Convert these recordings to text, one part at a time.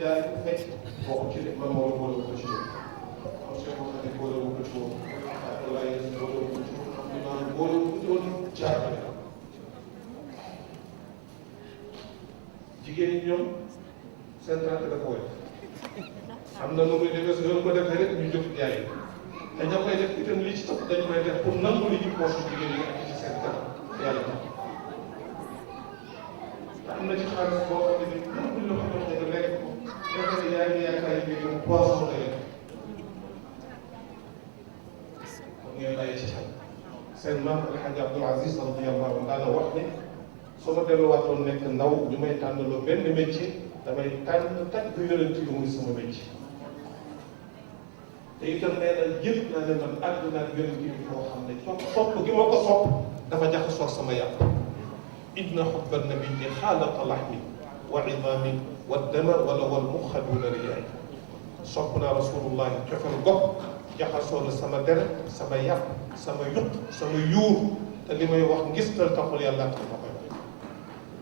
jaay fekk bokk ci man moo boole ko ci am Cheikh Mouhamed boole ko ci woon Abdoulaye boole ko ci woon am naa boole ko ci woon jaay jigéen ñi ñoom seen traité dafa woyof am na nu muy defee su doon ko defee rek ñu jóg jaay te ñoo koy def itam li ci topp dañu koy def pour nangu li ci poche jigéen ñi ak ci seen kanam yàlla tax te am na ci xaalis boo xam ne ni même buñ la ko joxee nga lekk ko defe ne yaa ngi yaakaar yi mu poisson lay def kon ngeen bàyyi ci xel seen maam El Hadj Abdoul Aziz radiyallahu anhu daana wax ne soo ma delluwaatoon nekk ndaw ñu may tànnaloo benn métier damay tànn tànn bu yonent bi muy sama métier te itam nee na yëpp naa ne man àdduna ak yonent bi foo xam ne sopp gi ma ko sopp dafa jaxasoo sama yàpp inna xubba nabiyyi xaalata laxmi wa idaami wa dama wala wal muxa duna riyaay sopp naa rasulullahi cofel gopp jaxasoo na sama deret sama yàpp sama yuq sama yuur te li may wax ngistal taxul yàlla tax ma koy wax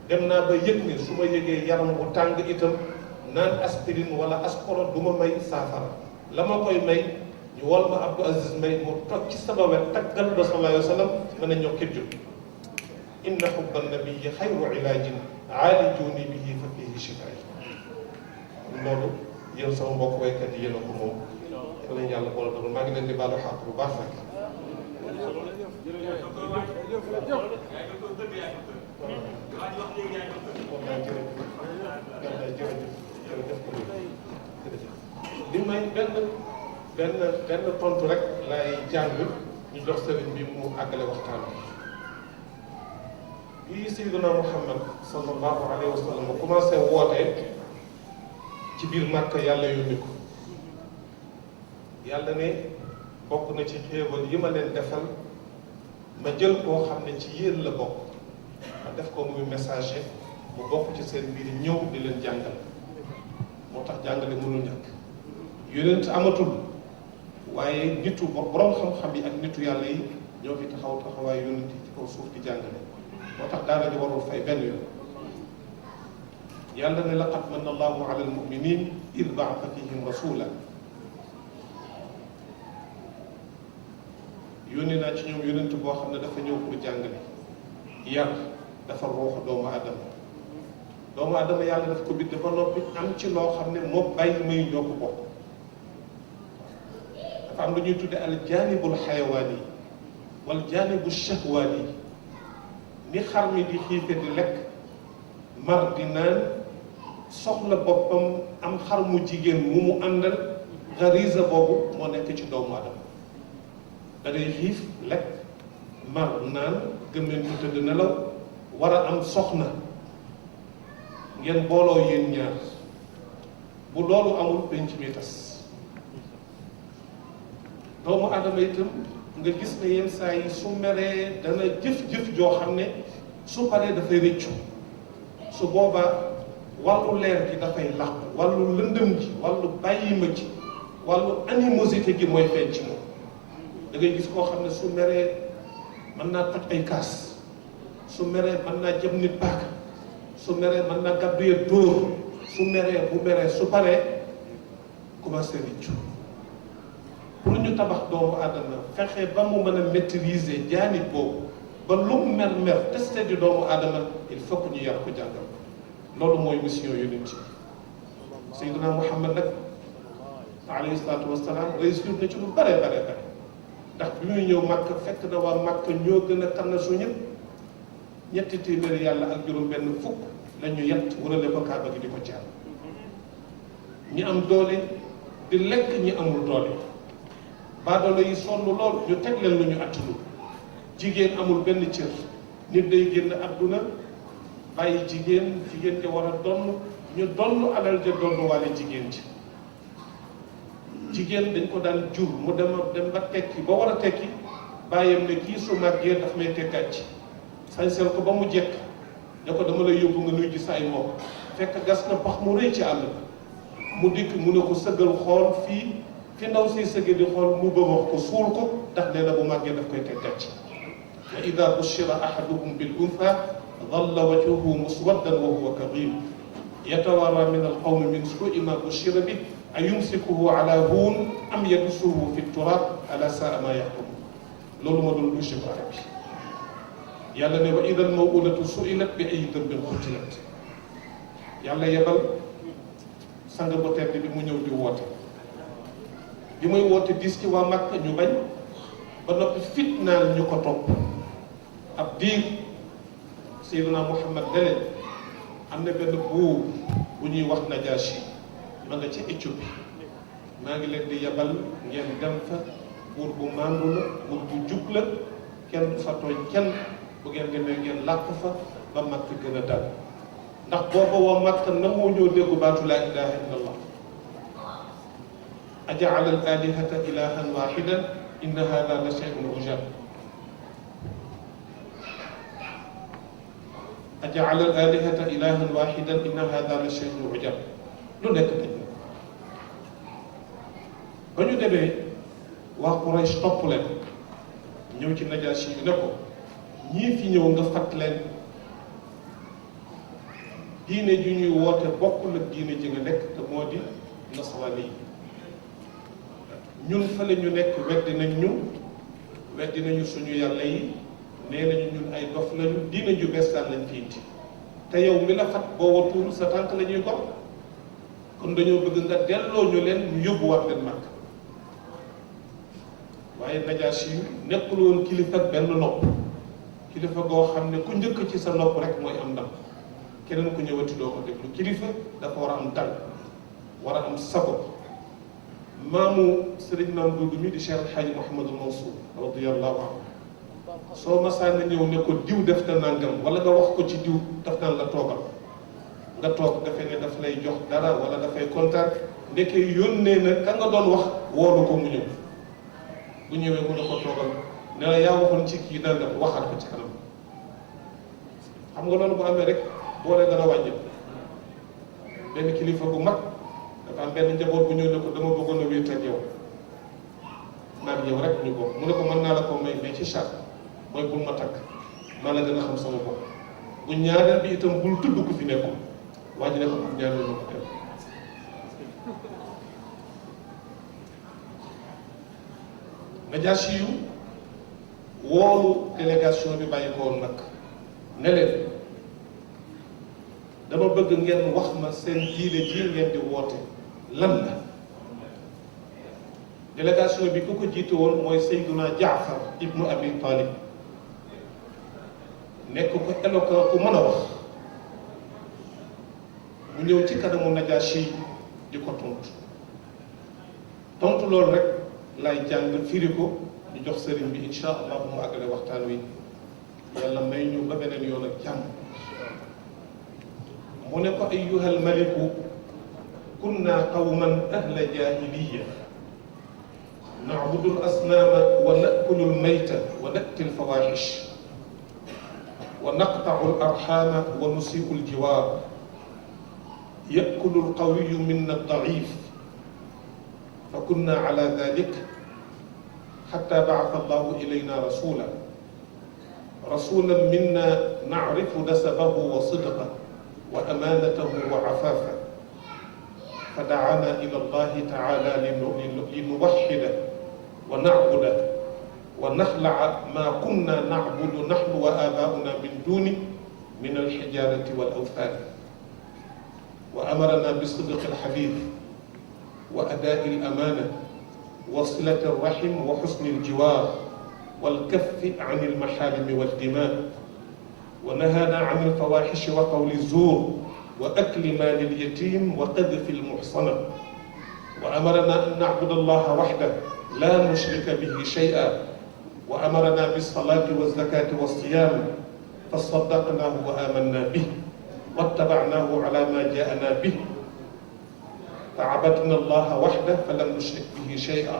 dem naa ba yëg ne su ma yëgee yaram bu tàng itam naan aspirine wala asporo du ma may saafara la ma koy may ñu wol ma Abdou Aziz Mbaye mu toog ci sama wet taggal ba sallallahu alayhi wa sallam mën a ñoo képp jot inna xubba nabiyyi xayru ilaajin aalijuni bihi fa fihi shifaay loolu yéen sama mbokk waykat yi yéen a ko moom yal nañu yàlla boole doon maa ngi leen di baalu xaq bu baax nag li may benn tontu rek lay jàng ñu jox sëriñ bi mu àggale waxtaan bi Seydina Muhammad sallallahu alayhi wa sallam commencé woote ci biir Màkka yàlla yónni ko yàlla ne bokk na ci xéewal yi ma leen defal ma jël koo xam ne ci yéen la bokk ma def ko muy messager mu bokk ci seen biir ñëw di leen jàngal moo tax jàngale mënul ñàkk yonent amatul waaye nitu borom xam-xam yi ak nitu yàlla yi ñoo fi taxaw taxawaay yonent yi ci kaw suuf di jàngale moo tax daara ji warul fay benn yoon yàlla ne laqad manna allahu ala almuminin id baata fihim rasula yónni naa ci ñoom yonent boo xam ne dafa ñëw pour jàngale yar dafa ruux doomu adama yàlla daf ko bind ba noppi am ci loo xam ne moo bàyyi may ñoo ko bokk dafa am lu ñuy tudde al jaanibul xayawaani wal jaanibu shahwaani ni xar mi di xiife di lekk mar di naan soxla boppam am xar mu jigéen mu àndal gariza boobu moo nekk ci doomu adama da ngay xiif lekk mar naan gëmmeen ko tëdd nelaw war a am soxna ngeen booloo yéen ñaar bu loolu amul penc mi tas doomu adama itam nga gis ne yenn saa yi su meree dana jëf-jëf joo xam ne su paree dafay rëccu su boobaa wàllu leer gi dafay làqu wàllu lëndëm gi wàllu bàyyima gi wàllu animosité gi mooy feeñ ci moom da ngay gis koo xam ne su meree mën naa toj ay kaas su meree mën naa jëm nit paaka su meree mën naa gàddu ya dóor su meree bu meree su paree commencé rëccu pour ñu tabax doomu aadama fexe ba mu mën a maîtriser jaanib boobu ba lu mu mer testé di doomu aadama il faut que ñu yar ko jàngal loolu mooy mission yonent yi Seydina Muhammad nag alayhi salaatu wasalaam réussir na ci lu bare ndax bi muy ñëw Màkka fekk na waa Màkka ñoo gën a tànn su ñëpp ñetti téeméeri yàlla ak juróom benn fukk la ñu yett wërale ko Kaaba gi di ko jaar ñi am doole di lekk ñi amul doole baadoolo yi sonn lool ñu teg leen lu ñu attanu jigéen amul benn cër nit day génn adduna bàyyi jigéen ja war a donn ñu donn alal ja donn wàlle jigéen ji jigéen dañ ko daan jur mu dem ba tekki ba war a tekki bàyyam ne kii su màggee daf may tekkaat ci sañseel ko ba mu jekk ne ko dama lay yóbbu nga nuy ji sa ay mbokk fekk gas na pax mu rëy ci àll mu dikk mu ne ko sëggal xool fii fi ndaw si sëgge di xool mu bëgg ko suul ko ndax nee na bu màggee daf koy tekkaat ci wa ida bushira ahaduhum bil untha dalla wajhuhu muswaddan wa huwa kadhim yatawarra min alqawmi min suui ma bushira bi ayumsikuhu ala huun am yadussuhu fi turab ala saa ma yaxkum loolu ma doon douche bu arab bi yàlla ne wa idal mawudatu suilat bi ay dambin xutilat yàlla yebal sang bu tedd bi mu ñëw di woote bi muy woote dis ci waa Makka ñu bañ ba noppi fitnaal ñu ko topp ab diir Seydina Muhammad dele am na benn buur bu ñuy wax Najashi ma nga ci Éthiopie maa ngi leen di yebal ngeen dem fa buur bu màndu la buur bu jub la kenn du fa tooñ kenn bu ngeen demee ngeen làkk fa ba Makka gën a dal ndax booba waa Makka nangoo ñoo déggu baatu laa ilaha illallah ajaala al alihata ilahan wahidan inna hada la shay'un ujab ajaala al alihata ilahan wahidan inna hada la shay'un ujab lu nekk dañ ba ñu demee waa Quraysh topp leen ñëw ci Najaasi yi ne ko ñii fi ñëw nga fat leen diine ji ñuy woote bokkul ak diine ji nga nekk te moo di nasaraan yi ñun fële ñu nekk weddi nañu suñu yàlla yi nee nañu ñun ay dof lañu diine ju bees daal lañ fi indi te yow mi la fat boo watuwul sa tànk la ñuy gor kon dañoo bëgg nga delloo ñu leen ñu yóbbuwaat leen Makka waaye Najaasi yu nekkul woon kilifa benn nopp kilifa goo xam ne ku njëkk ci sa nopp rek mooy am ndam keneen ku ñëwati doo ko déglu kilifa dafa war a am dal war a am sago maamu sëriñ maam Duudu mi di Cheikh El Hadj Mouhamadou Mansour radiyallahu anhu soo masaan na ñëw ne ko diw def na nangam wala nga wax ko ci diw daf naan la toogal nga toog dafay ne daf lay jox dara wala dafay kontaan ndeke yónnee na ka nga doon wax woolu ko mu ñëw bu ñëwee mu ne ko toogal ne la yaa waxoon ci kii nangam waxaat ko ci kanam xam nga loolu bu amee rek boole dana wàññi benn kilifa bu mag dafa am benn njaboot bu ñëw ne ko dama bëggoon a wéet ak yow naag yow rek ñu bokk mu ne ko mën naa la ko may mais ci charte mooy bul ma takk maa la gën a xam sama bopp bu ñaareel bi itam bul tudd ko fi nekkoon waa ji ne ko pour ñaareel ma ko dem Najaasi yu woolu délégation bi bàyyi ko woon nag ne leen dama bëgg ngeen wax ma seen diine ji ngeen di woote lan la délégation bi ku ko jiite woon mooy Seydina Jaafar ibnu Abi Talib nekk ko éloquent ku mën a wax mu ñëw ci kanamu Najaasi di ko tontu loolu rek lay jàng firi ko ñu jox sëriñ bi insha allah bu mu àggale waxtaan wi yàlla may ñu ba beneen yoon ak jàmm mu ne ko ayyuha almaliku kunna qawman ahla jahiliya na'budu al-asnama wa na'kulu al-mayta wa na'ti al-fawahish wa naqta'u al-arhama wa nusi'u al-jiwar ya'kulu al-qawiyyu minna ad-da'if فكنا على ذلك حتى بعث الله إلينا رسولا منا نعرف نسبه وصدقه وأمانته وعفافه فدعانا إلى الله تعالى لنوحده ونعبده ونخلع ما كنا نعبد نحن وآباؤنا من دونه من الحجارة والأوثان وأمرنا بصدق الحديث وأداء الأمانة وصلة الرحم وحسن الجوار والكف عن المحارم والدماء ونهانا عن الفواحش وقول الزور وأكل مال اليتيم وقذف المحصنة وأمرنا أن نعبد الله وحده لا نشرك به شيئا وأمرنا بالصلاة والزكاة والصيام فصدقناه وآمنا به واتبعناه على ما جاءنا به فعبدنا الله وحده فلم نشرك به شيئا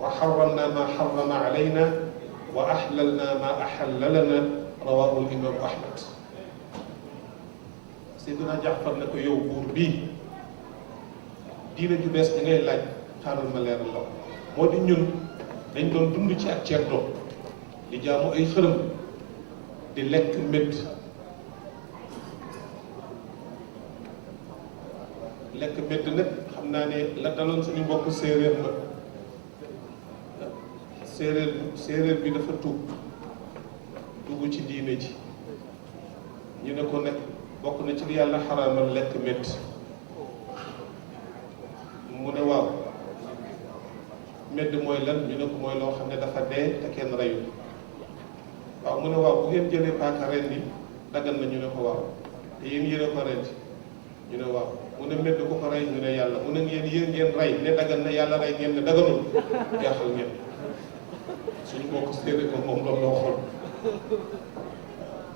وحرمنا ما حرم علينا وأحللنا ما أحل لنا رواه الإمام أحمد Seydina Jaafar ne ko yow buur bii diine ju bees da ngay laaj xaaral ma leeral la moo di ñun dañ doon dund ci ak ceddo di jaamu ay xërëm di lekk médd lekk medd nag xam naa ne la daloon suñu mbokk séeréer ba séeréer bi dafa tuub dugg ci diine ji ñu ne ko nag bokk na ci li yàlla xaraamal lekk medd mu ne waaw medd mooy lan ñu ne ko mooy loo xam ne dafa dee te kenn reyu waaw mu ne waaw bu ngeen jëlee paaka rendi daggan na ñu ne ko waaw te yéen yéen a ko rendi ñu ne waaw mu ne medd ko ko rey ñu ne yàlla mu ne yéen ngeen rey ne daggan na yàlla rey ngeen ne dagganul jaaxal ngeen suñu mbokk séeréer ko moom loolu loo xool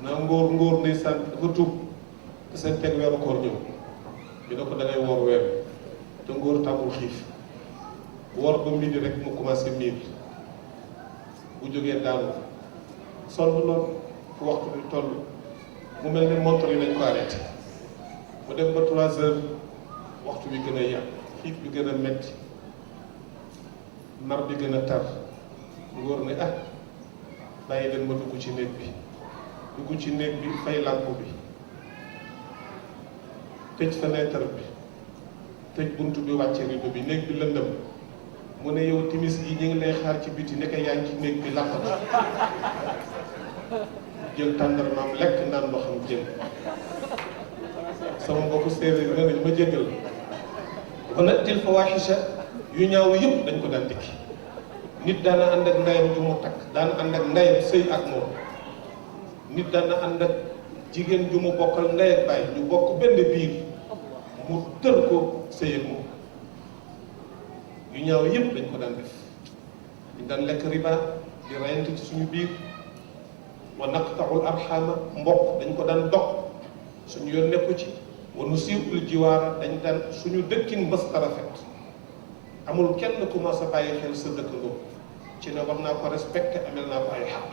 naa ngóor ne sant dafa tuub te seen teg weeru koor ñëw ñu ne ko da ngay woor weer te ngóor tàmmul xiif woor ba midi rek mu commencé miir bu jógee daanu sonn lool fu waxtu bi toll mu mel ne montre yi nañ ko arrêté mu dem ba 3 heures waxtu bi gën a yàgg xiif bi gën a metti mar bi gën a tar ngóor ne ah bàyyi leen ma dugg ci néeg bi dugg ci néeg bi fay làmp bi tëj fenêtre bi tëj bunt bi wàcce rido bi néeg bi lëndëm mu ne yow timis yi ñu ngi lay xaar ci biti nekk yaa ngi ci néeg bi làqatu jël tàndarmaam lekk naan loo xam jën sama mbokku séeréer nee nañ ma jéggal wa natil fawaahisha yu ñaaw yëpp dañ ko daan dikki nit daana ànd ak ndeyam ju mu takk daana ànd ak ndeyam sëy ak moom nit daana ànd ak jigéen ju mu bokkal ndey ak baay ñu bokk benn biir mu tër ko sëy ak moom yu ñaaw yëpp dañ ko daan def ñu daan lekk riba di rayante ci suñu biir wa naqtaul arxaama mbokk dañ ko daan dog suñu yoon nekku ci wa nusii'ul jiwaara dañ daan suñu dëkkin mbës rafet amul kenn ku ma sa bàyyi xel sa dëkkandoo ci ne war naa ko respecté amel naa ko ay xaq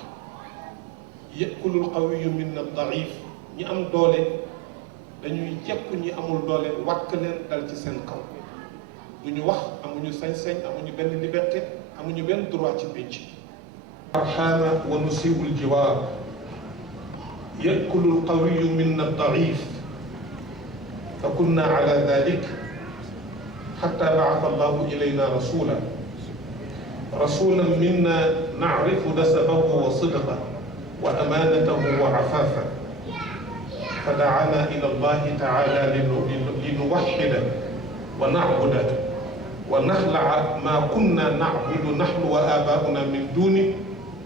yakulul qawiyu minna daif ñi am doole dañuy jekku ñi amul doole wàkk leen dal ci seen kaw du ñu wax amuñu sañ-sañ amuñu benn liberté amuñu benn droit ci pénc arxaama wa nusii'ul jiwaar yakulul qawiyu minna daif fa kunna ala dalik حتى بعث الله إلينا رسولا منا نعرف نسبه وصدقه وأمانته وعفافه فدعانا إلى الله تعالى لنوحد ونعبد ونخلع ما كنا نعبد نحن وآباؤنا من دونه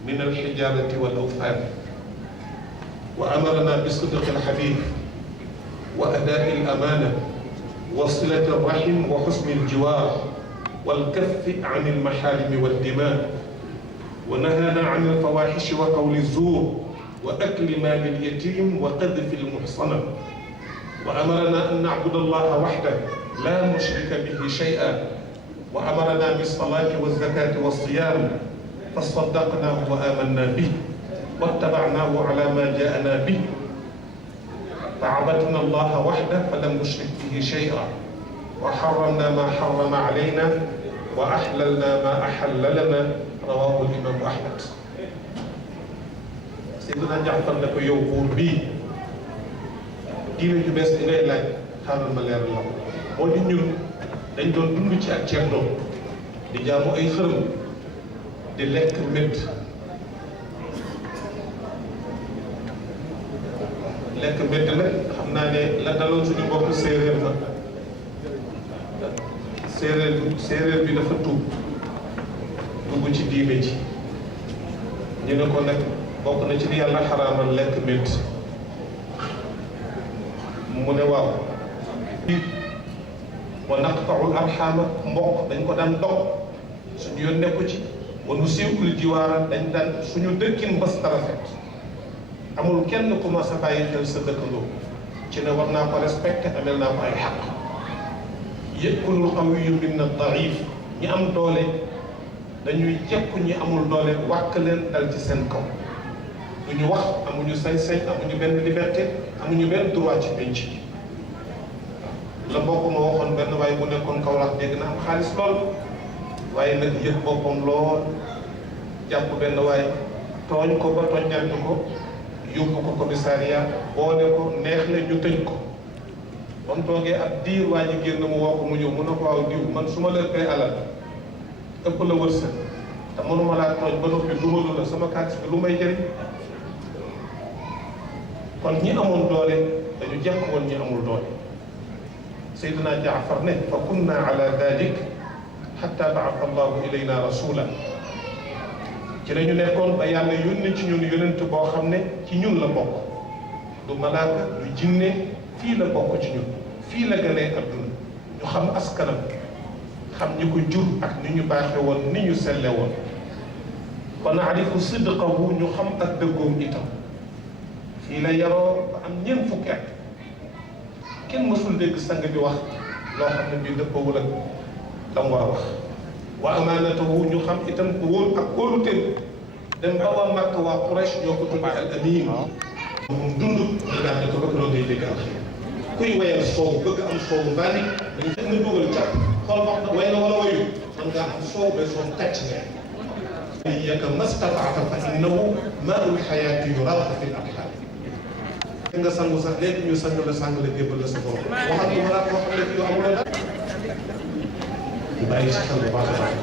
من الحجارة والأوثان وأمرنا بصدق الحديث وأداء الأمانة وصلة الرحم وحسن الجوار والكف عن المحارم والدماء ونهانا عن الفواحش وقول الزور وأكل مال اليتيم وقذف المحصنة وأمرنا أن نعبد الله وحده لا نشرك به شيئا وأمرنا بالصلاة والزكاة والصيام فصدقناه وآمنا به واتبعناه على ما جاءنا به فعبدنا الله وحده فلم نشرك به شيئا وحرمنا ما حرم علينا وأحللنا ما أحل لنا رواه الإمام أحمد. Seydina Jaafar ne ko yow buur bii diine ju bees di ngay laaj xaaral ma leer la moo di ñun dañ doon dund ci ak ceebdoo di jaamu ay xërëm di lekk médd lekk mbedd nag xam naa ne la daloon suñu mbokk séeréer ma séeréer bi dafa tuub dugg ci diine ji ñu ne ko nag bokk na ci li yàlla xaraamal lekk mbedd mu ne waaw wa naqtaul arxaama mbokk dañ ko daan dog suñu yoon nekku ci wa nusii'ul jiwaara dañ daan suñu dëkkin mbës rafet amul kenn ku ma sa bàyyi xel sa dëkkandoo ci ne war naa ko respecté amel naa ko ay xaq yakulul qawiyu minna daif ñi am doole dañuy jekku ñi amul doole wàkk leen dal ci seen kaw du ñu wax amuñu sañ-sañ amuñu benn liberté amuñu benn droit ci pénc la mbokk ma waxoon benn waaye bu nekkoon Kaolack dégg na am xaalis lool waaye nag yëg boppam lool jàpp benn waaye tooñ ko ba tooñante ko yóbbu ko commissariat boole ko neex la ñu tëj ko ba mu toogee ab diir waa ji génn mu woo ko mu ñëw mu ne ko waaw diw man su ma leen koy alal ëpp la wërsëg te mënuma laa tooñ ba noppi dumalu la sama kàddu bi lu may jëriñ. kon ñi amoon doole dañu jekk woon ñi amul doole. Seydina Jaafar ne fa kunna ala dalik xatta baata allahu ilayna rasula ci la ñu nekkoon ba yàlla yónni ci ñun yonent boo xam ne ci ñun la bokk du malaaka du jinne fii la bokk ci ñun fii la gënee adduna ñu xam askanam xam ñi ko jur ak ni ñu baaxe woon ni ñu selle woon wa naarifu sidqahu ñu xam ak dëggoom itam fii la yaroo ba am ñeent fukki at kenn mësul dégg sang bi wax loo xam ne bii dëppoowul ak la mu war a wax wa amaanatahu ñu xam itam ku wóor ak kóoluteem dem ba waa Makka waa Quraysh ñoo ko tudde al amin moom dund ñu daal ko bëgg loo ngay dégg ak kuy wayal soow bëgg am soow mbaali dañu teg na dugal ca xool wax na way na wala wayu man ngaa am soow ba soo tàcc nga yaka mastataata fa innahu maa'ul xayaati yuraaqu fi l arham nga sangu sax léegi ñu sang la jébbal la sa borom waxal ko wala koo xam ne yow amuloo dara ñu bàyyi si xel bu baax a baax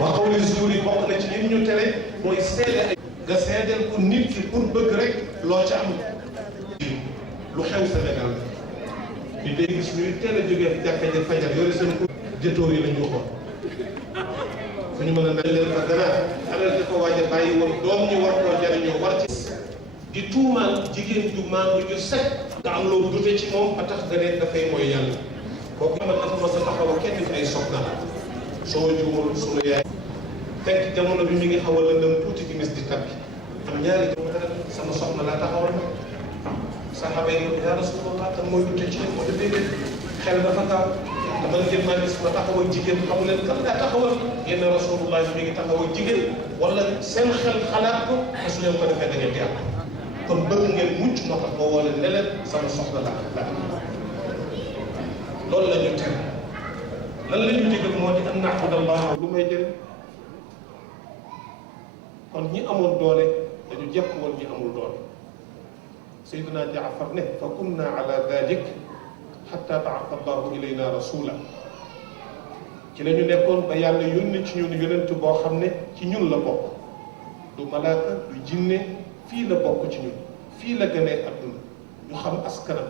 wa qawli zuuri bokk na ci li ñu tere mooy seede ay nga seedeel ko nit ki pour bëgg rek loo ca am lu xew Sénégal di day gis ñuy teel a jógee jàkka ja fajar yore seen ko jëtóor yi la ñu waxoon fu ñu mën a nañ leen fa gannaaw alal di ko waaj a bàyyi woon doom ñi war koo jariñoo war ci di tuumaal jigéen ju maandu ju set nga am loo dute ci moom ba tax nga ne dafay mooy yàlla kooku man dafa ma sa taxaw kenn fi ay soxna soo juumul sunu yaay fekk jamono bi mi ngi xaw a lëndëm tuuti gi mis di tabbi am ñaari sama soxna laa taxawal saxaaba yi yaa Rasulullah kan mooy dute ci moo da déedéet xel dafa gaaw dama ngeen maa gis ma taxawal jigéen xamu leen kan laa taxawal yéen Rasulullah mi ngi taxawal jigéen wala seen xel xalaat ko te su leen ko defee da ngeen di am kon bëgg ngeen mucc moo tax boo woo leen ne leen sama soxla la loolu la ñu tere lan la ñu digal moo di an na'budallaha lu may jëriñ kon ñi amoon doole dañu jekk woon ñi amul doole Seydina Jaafar ne fa kunna ala dalik xatta baata allahu ilayna rasula ci la ñu nekkoon ba yàlla yónni ci ñun yonent boo xam ne ci ñun la bokk du malaaka du jinne fii la bokk ci ñun fii la gënee adduna ñu xam askanam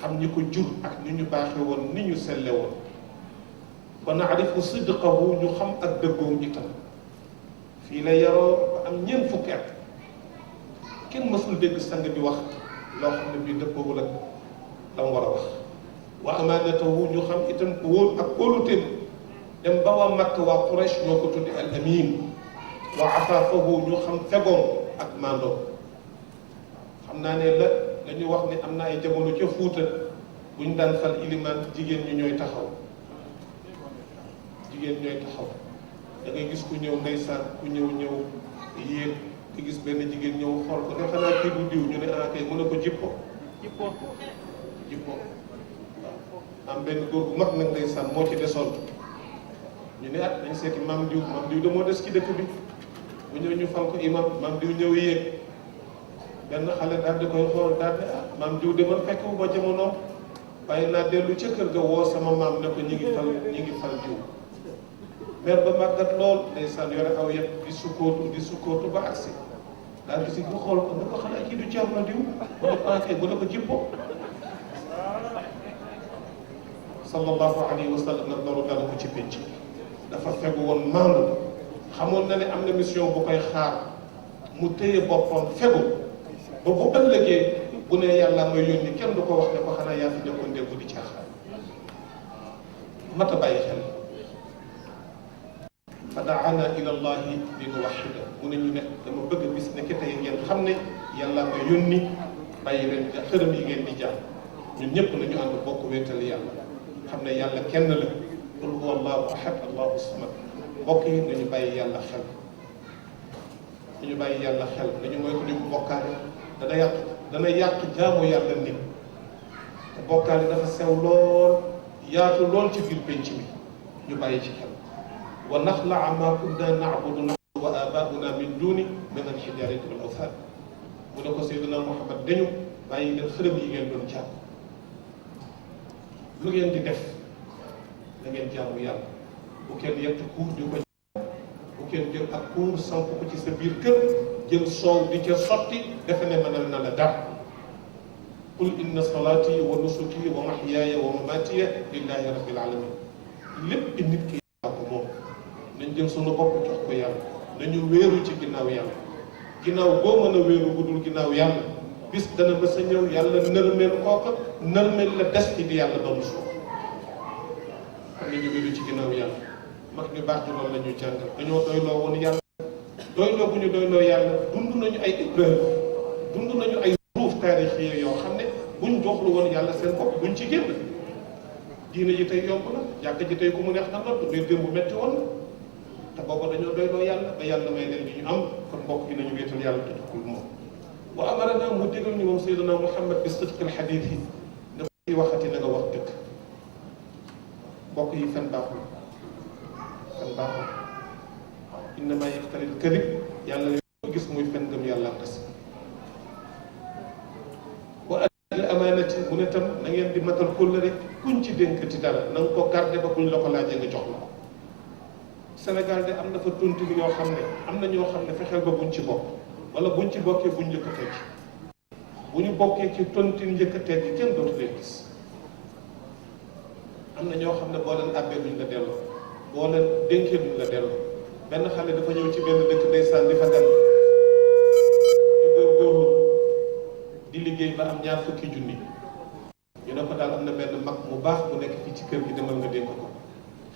xam ñi ko jur ak ni ñu baaxe woon ni ñu selle woon wa naarifu sidqahu ñu xam ak dëggoom itam fii la yaroo ba am ñeent fukki at kenn mësul dégg sang bi wax loo xam ne bii dëppoowul ak la mu war a wax wa amaanatahu ñu xam itam ku wóor ak kóoluteem dem ba waa Makka waa Quraysh ñoo ko tuddi al amin wa afaafahu ñu xam fegoom ak maandoom xam naa ne la ñu wax ne am na ay jamono ca Fuuta bu ñu daan fal ilimaan jigéen ñi ñooy taxaw da ngay gis ku ñëw ndeysaan ku ñëw yéeg nga gis benn jigéen ñëw xool ko ne xanaa kii du diw ñu ne ah kay mu ne ko jippo waaw am benn góor bu mag nag ndeysaan moo ci desoon ñu ne dañ seeti maam diw de moo des ci dëkk bi bu ñëw ñu fal ko imam maam diw ñëw yéeg benn xale daal di koy xool daal di maam diw de man fekk bu ba jamonoom waaye naa dellu ca kër ga woo sama maam ne ko ñi ngi fal diw mer ba màggat lool ndeysaan yore aw yet di sukkootu ba agsi daal di si bu xool ko ne ko xanaa kii du Ceerno diw mu ne ko ankay bu ne ko jippo sallallahu alayhi wa sallam nag loolu dala ko ci pénc dafa fegu woon maandu xamoon na ne am na mission bu koy xaar mu téye boppam fegu ba bu ëllëgee bu ne yàlla may yónni kenn du ko wax ne ko xanaa yaa fi nekkoon déggu di caaxaan mata bàyyi xel fa daana ila llahi li nuwaxida mu ne ñu ne dama bëgg bis ne ki tey ngeen xam ne yàlla may yónni bàyyi leen xërëm yi ngeen di jaam ñun ñëpp nañu ànd bokk wéetal yàlla xam ne yàlla kenn la qul huwa allahu ahad allahu samad mbokk yi nañu bàyyi yàlla xel nañu mooy ko di ko bokkaale dana yàq jaamu yàlla nit te bokkaale dafa sew lool yaatu lool ci biir penc mi ñu bàyyi ci xel wa naxlaa ma kunna na'budu nahnu wa abauna min duni min alxijarati wal awthan mu ne ko Seydina Muhammad dañu bàyyi leen xërëm yi ngeen doon jàpp lu ngeen di def da ngeen jaamu yàlla bu kenn yett kuur di ko bu kenn jël ak kuur samp ko ci sa biir kër jël soow di ca sotti defe ne mënal na la dara qul inna salaati wa nusuki wa mahyaaya wa mamaatiya lillahi rabbil alamin lépp nit ki yàlla ko moom nañ jël sunu bopp jox ko yàlla nañu wéeru ci ginnaaw yàlla ginnaaw boo mën a wéeru budul ginnaaw yàlla bis dana ba sa ñëw yàlla nërmeel kooka nërmeel la des ci di yàlla doon suuf xam nañu wéeru ci ginnaaw yàlla mag ñu baax ñu loolu la ñu jàngal dañoo doyloo woon yàlla doyloo bu ñu doyloo yàlla dund nañu ay épreuve dund nañu ay ruuf taarix yoo xam ne buñ joxlu woon yàlla seen bopp buñ ci génn diina ji tey yomb na jàkk ji tey ku mu neex na nodd mais démb metti woon te booba dañoo doyloo yàlla ba yàlla may leen li ñu am kon mbokk yi nañu wéetal yàlla tuddul moom wa amarana mu digal ñu moom sayyidina Muhammad bi sidqil xadiis yi ne ko ci waxati na nga wax dëgg mbokk yi fen baaxul fen baaxul innama yaftaril kadib yàlla ko gis muy fen ngëm yàlla tas wa adil amaanati mu ne tam na ngeen di matal kóllëre kuñ ci dénkati dara na nga ko garde ba buñ la ko laajee nga jox la ko Sénégal de am na fa tontu yoo xam ne am na ñoo xam ne fexeel ba buñ ci bokk wala buñ ci bokkee buñ njëkk a teggi bu ñu bokkee ci tontu njëkk a teggi kenn dootu leen gis am na ñoo xam ne boo leen àbbee duñ la delloo boo leen dénkee duñ la delloo benn xale dafa ñëw ci benn dëkk ndeysaan di fa dem di góorgóorlu di liggéey ba am ñaar fukki junni ñu ne ko daal am na benn mag mu baax bu nekk fii ci kër gi demal nga dénk ko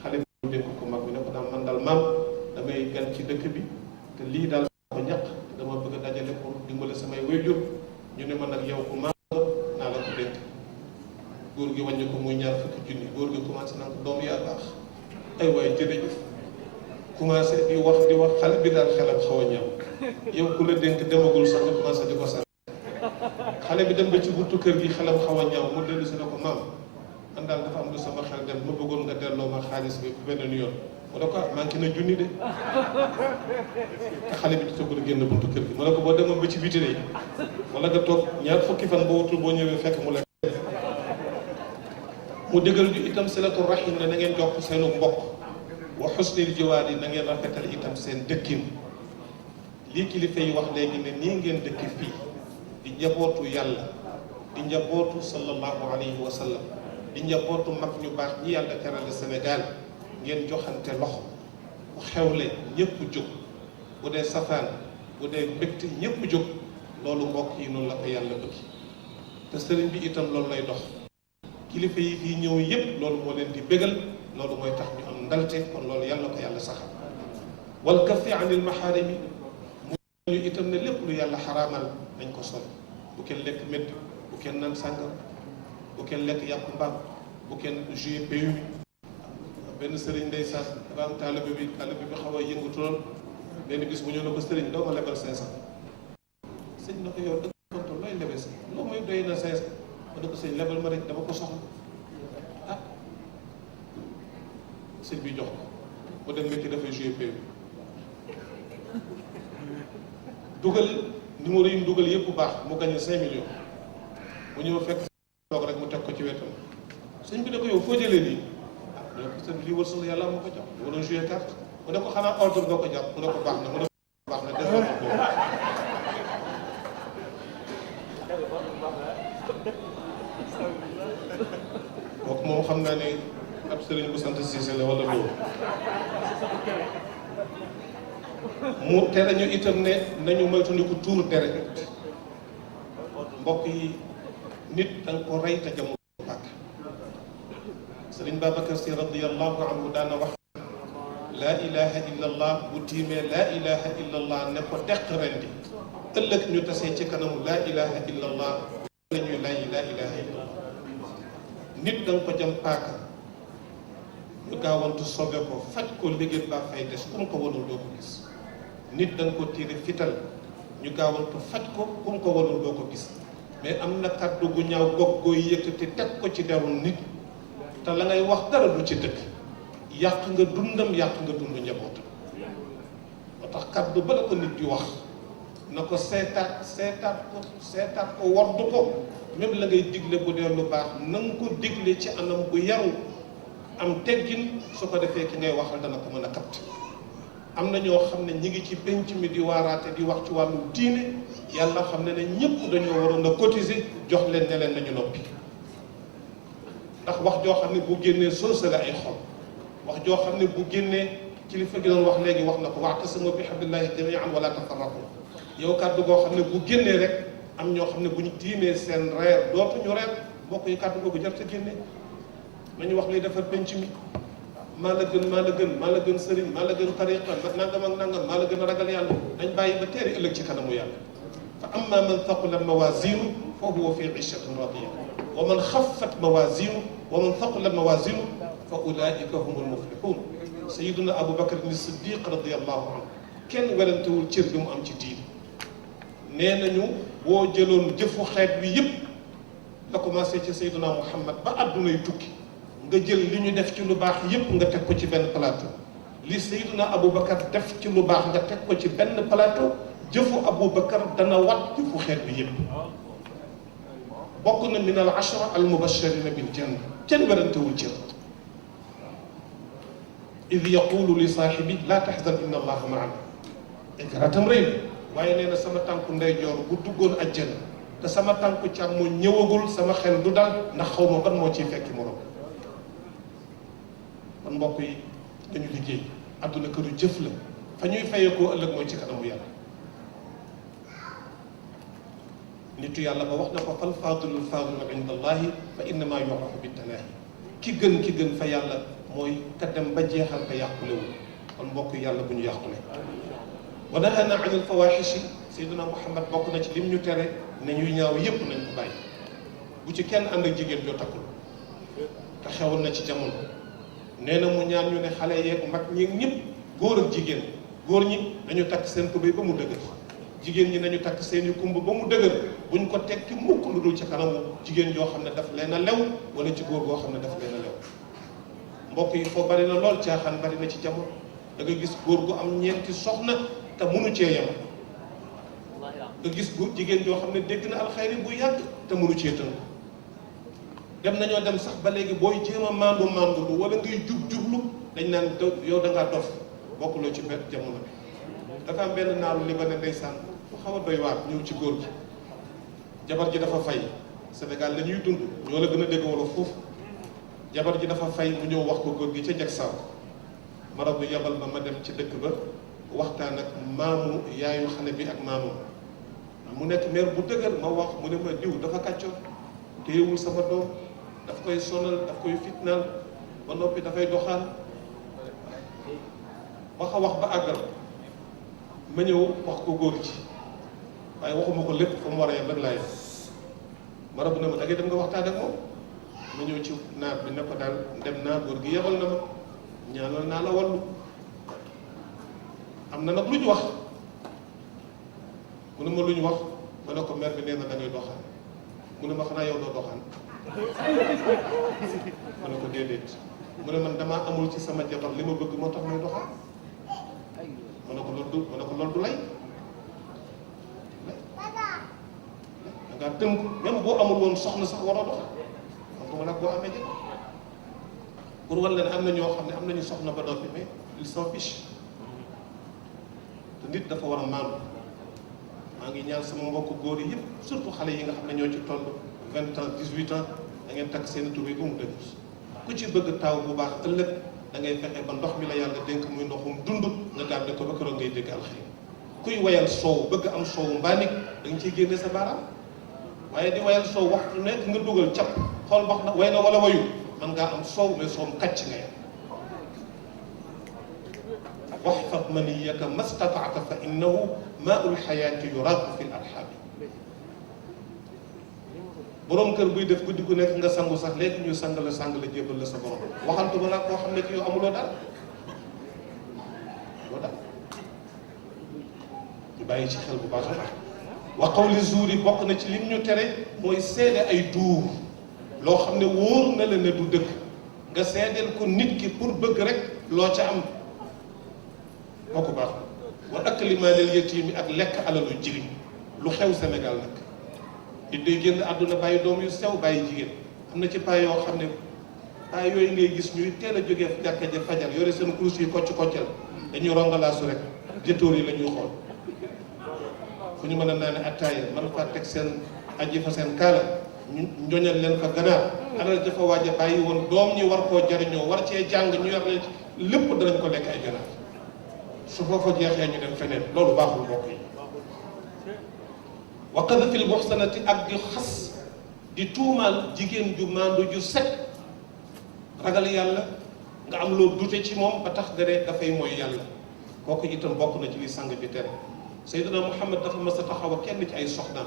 xale bi dénk ko mag bi ne ko daal man daal maam damay gan ci dëkk bi te lii daal ko ñaq dama bëgg a dajale pour dimbale samay wéjur ñu ne ma nag yow ku maam naa la ko dénk góor gi wàññi ko muy ñaar fukki junni góor gi commencé naa ko doom yaa baax ay waay jërëjëf commencé di wax xale bi daal xelam xaw a ñaaw yow ku la dénk demagul sax nga commencé di ko sant xale bi dem ba ci buntu kër gi xelam xaw a ñaaw mu dellu si ne ko maam man daal dafa am lu sama xel dem ma bëggoon nga delloo ma xaalis bi beneen yoon mu ne ko manqué na junni de te xale bi di toggul génn buntu kër gi mu ne ko boo demoon ba ci biti de wala nga toog ñaar fukki fan boo wutul boo ñëwee fekk mu lekk mu dëggal ju itam silatu rahim ne na ngeen jokk seenu mbokk wa xusnil jiwaar yi na ngeen rafetal itam seen dëkkin lii kilifa yi wax léegi ne nii ngeen dëkk fii di njabootu yàlla di njabootu sallallahu alayhi wa sallam di njabootu mag ñu baax ñi yàlla terale Sénégal ngeen joxante loxo bu xewle ñëpp jóg bu dee safaan bu dee mbégte ñëpp jóg loolu mbokk yi noonu la ko yàlla bëgg te sëriñ bi itam loolu lay dox kilifa yi fii ñëw yëpp loolu moo leen di bégal loolu mooy tax ñu am ndalte kon loolu yàlla ko yàlla saxal wal kaffi anil maharimi mu ñu itam ne lépp lu yàlla xaraamal nañ ko sol bu kenn lekk médd bu kenn naan sàngam bu kenn lekk yàpp mbaam bu kenn joué PU benn sëriñ ndeysaan dafa am taalibe bi xaw a yëngatu lool benn bis bu ñëw na ko sëriñ doo ma lebal 500 sëñ na ko yow dëgg tontu looy lebal si loo mooy doy na 500 ma ne ko sëñ lebal ma rek dama ko soxla ah sëñ bi jox ko mu dem métti dafay joué PU dugal numéro yi mu dugal yëpp bu baax mu gagné 5 millions mu ñëw fekk toog rek mu teg ko ci wetam sëñ bi ne ko yow foo jëlee lii ah mu ne ko sëñ lii wërsëg yàlla moo ko jox mu doon joué carte mu ne ko xanaa ordre boo ko jàpp mu ne ko baax na mu ne ko baax na def na ko kooku moom xam naa ne ab sëriñ bu sant Cissé la wala loolu mu tere ñu itam ne nañu moytandiku tuur deret mbokk yi nit danga ko rey te jamono bàkk sëriñ Babacar Si radiyallahu anhu daana wax laa ilaha illa allah bu tiimee laa ilaha illa allah ne ko deq rendi ëllëg ñu tasee ci kanamu laa ilaha illa allah la ñuy laa ilaha illa allah nit danga ko jam paaka ñu gaawantu sobe ko faj ko liggéey baa fay des kum ko wanul doo ko gis nit danga ko tiire fital ñu gaawantu faj ko kum ko wanul doo ko gis mais am na kàddu gu ñaaw goog gooy yëkkati teg ko ci deru nit te la ngay wax dara du ci dëkk yàq nga dundam yàq nga dund njabootam moo tax kàddu ba la ko nit di wax na ko seetaat ko wardu ko même la ngay digle bu dee lu baax na nga ko digle ci anam bu yaru am teggin su ko defee ki ngay waxal dana ko mën a kapt am na ñoo xam ne ñi ngi ci penc mi di waaraate di wax ci wàllu diine yàlla xam ne ne ñëpp dañoo waroon a cotiser jox leen ne leen nañu noppi ndax wax joo xam ne bu génnee soosale ay xol wax joo xam ne bu génnee kilifa gi doon wax léegi wax na ko wa'tasimu bi hablillahi jami'an wala tafarraqu yow kàddu goo xam ne bu génnee rek am ñoo xam ne bu ñu tiimee seen reer dootuñu reer mbokk yi kàddu googu jar te génne nañu wax liy defar penc mi maa la gën maa la gën maa la gën sëriñ maa la gën tariqa nangam ak nangam maa la gën a ragal yàlla dañ bàyyi ba teeri ëllëg ci kanamu yàlla fa amma man thaqulat mawazinu fa huwa fi ishatin radiya wa man xaffat mawazinu wa man thaqulat mawazinu fa ulaika humul muflihun sayiduna Abu Bakar ni Siddiq radiyallahu anhu kenn werantewul cër bi mu am ci diine nee nañu boo jëloon jëfu xeet bi yëpp la commencé ci sayiduna Muhammad ba addunay tukki nga jël li ñu def ci lu baax yëpp nga teg ko ci benn plateau li sayiduna Abu Bakar def ci lu baax nga teg ko ci benn plateau jëfu Abu Bakar dana wat jëfu xeet bi yëpp bokk na min al ashra al mubashirina bil janna kenn werantewul cër id yaqulu li saaxibi laa taxzan inna allaha maana ikaratam rëy waaye nee na sama tànku ndeyjoor bu duggoon àjjana te sama tànku càmmoñ ñëwagul sama xel du dal ndax xaw ma ban moo ciy fekki morom kon mbokk yi dañu liggéey àdduna këru jëf la fa ñuy fayekoo ëllëg mooy ci kanamu yàlla nitu yàlla ba wax na ko fal faadilul faadilu inda allahi fa innama yu'rafu bitanaahi ki gën fa yàlla mooy ka dem ba jeexal te yàqulewul kon mbokk yàlla bu ñu yàqule wa nahana anil fawahishi sayyidina Muhammad bokk na ci lim ñu tere ne ñuy ñaaw yépp nañ ko bàyyi bu ci kenn ànd ak jigéen joo takkul te xewoon na ci jamono nee na mu ñaan ñu ne xale yeeg mag ñi ñëpp góor ak jigéen góor ñi nañu takk seen tubéy ba mu dëgër jigéen ñi nañu takk seeni kumb ba mu dëgër buñ ko tekki mukk lu dul ci kanamu jigéen joo xam ne daf leen a lew wala ci góor goo xam ne daf leen a lew mbokk yi foo bari na lool caaxaan bari na ci jamono da nga gis góor gu am ñeenti soxna te mënu cee yem nga gis góor jigéen joo xam ne dégg na alxayri bu yàgg te mënu cee tënk dem nañoo dem sax ba léegi booy jéem a maandu lu wala ngay jublu dañ naan yow da ngaa dof bokkuloo ci benn jamono bi dafa am benn naaru li ba ne ndeysaan bu xaw a doy waar ñëw ci góor gi jabar ji dafa fay Sénégal la ñuy dund ñoo la gën a dégg wala foofu jabar ji dafa fay mu ñëw wax ko góor gi ca jag saaw mara bu yebal ma dem ci dëkk ba waxtaan ak maamu yaayu xale bi ak maamu mu nekk meer bu dëgër ma wax mu ne ma diw dafa kàccoor téyewul sama doom daf koy sonal daf koy fitnaal ba noppi dafay doxaan wax a wax ba àggal ma ñëw wax ko góor ci waaye waxuma ko lépp fa mu war a yem rek laa yem mara bu ne ma da ngay dem nga waxtaan ak moom ma ñëw ci naar bi ne ko daal dem naa góor gi yebal na ma ñaanal naa la wallu am na nag lu ñu wax mu ne ma lu ñu wax ma ne ko mer bi nee na da ngay doxaan mu ne ma xanaa yow doo doxaan ma ne ko déedéet mu ne man damaa amul ci sama jabar li ma bëgg moo tax may doxaan ma ne ko loolu du lay da ngaa tënk même boo amul woon soxna sax waroo doxaan donc nag boo amee jabar pour walla ne am na ñoo xam ne am nañu soxna ba noppi mais ils s'en fichent te nit dafa war a maandu maa ngi ñaan sama mbokku góor yi yëpp surtout xale yi nga xam ne ñoo ci toll 20 ans 18 ans da ngeen takk seen tubéy ba mu dëgg ku ci bëgg taw bu baax ëllëg da ngay fexe ba ndox mi la yàlla dénk muy ndoxum dund nga gàdde ko ba keroog ngay dégg alxayr kuy wayal soow bëgg am soowu mbaanik da nga ciy génne sa baaraam waaye di wayal soow waxtu nekk nga dugal cap xool wax na way na wala wayu man ngaa am soow mais soowum kàcc nga yam waxfad maniyaka mastataata fa innahu maa'ul xayaati yuraaqu fi l arxaami borom kër buy def guddi gu nekk nga sangu sax léegi ñu sang la jébal la sa borom waxantu ba nag koo xam ne ki yow amuloo dara loo dara ñu bàyyi ci xel bu baax a baax wa qawli zuuri bokk na ci lim ñu tere mooy seede ay duur loo xam ne wóor na la ne du dëgg nga seedeel ko nit ki pour bëgg rek loo ca am kooku baax wa akli maalil yatiimi ak lekk alalu jirim lu xew Sénégal nag di day génn àdduna bàyyi doom yu sew bàyyi jigéen. am na ci paa yoo xam ne paa yooyu ngay gis ñuy teel a jógee jàkka ja fajar yore seen kurus yi kocc koccal dañuy rongalaasu rek jëtóor yi la ñuy xool fu ñu mën a naane attaaya mën faa teg seen aji fa seen kaala ñu njoñal leen fa ganaar alal dafa waaj a bàyyi woon doom ñi war koo jariñoo war cee jàng ñu yor leen lépp danañ ko lekk ay ganaar su foofa jeexee ñu dem feneen loolu baaxul mbokk yi. wa qadfil muhsanati ak di xas di tuumaal jigéen ju maandu ju set ragal yàlla nga am loo dute ci moom ba tax nga ne dafay mooy yàlla kooku itam bokk na ci li sang bi tere. Seydina Muhammad dafa mas a taxaw a kenn ci ay soxnaam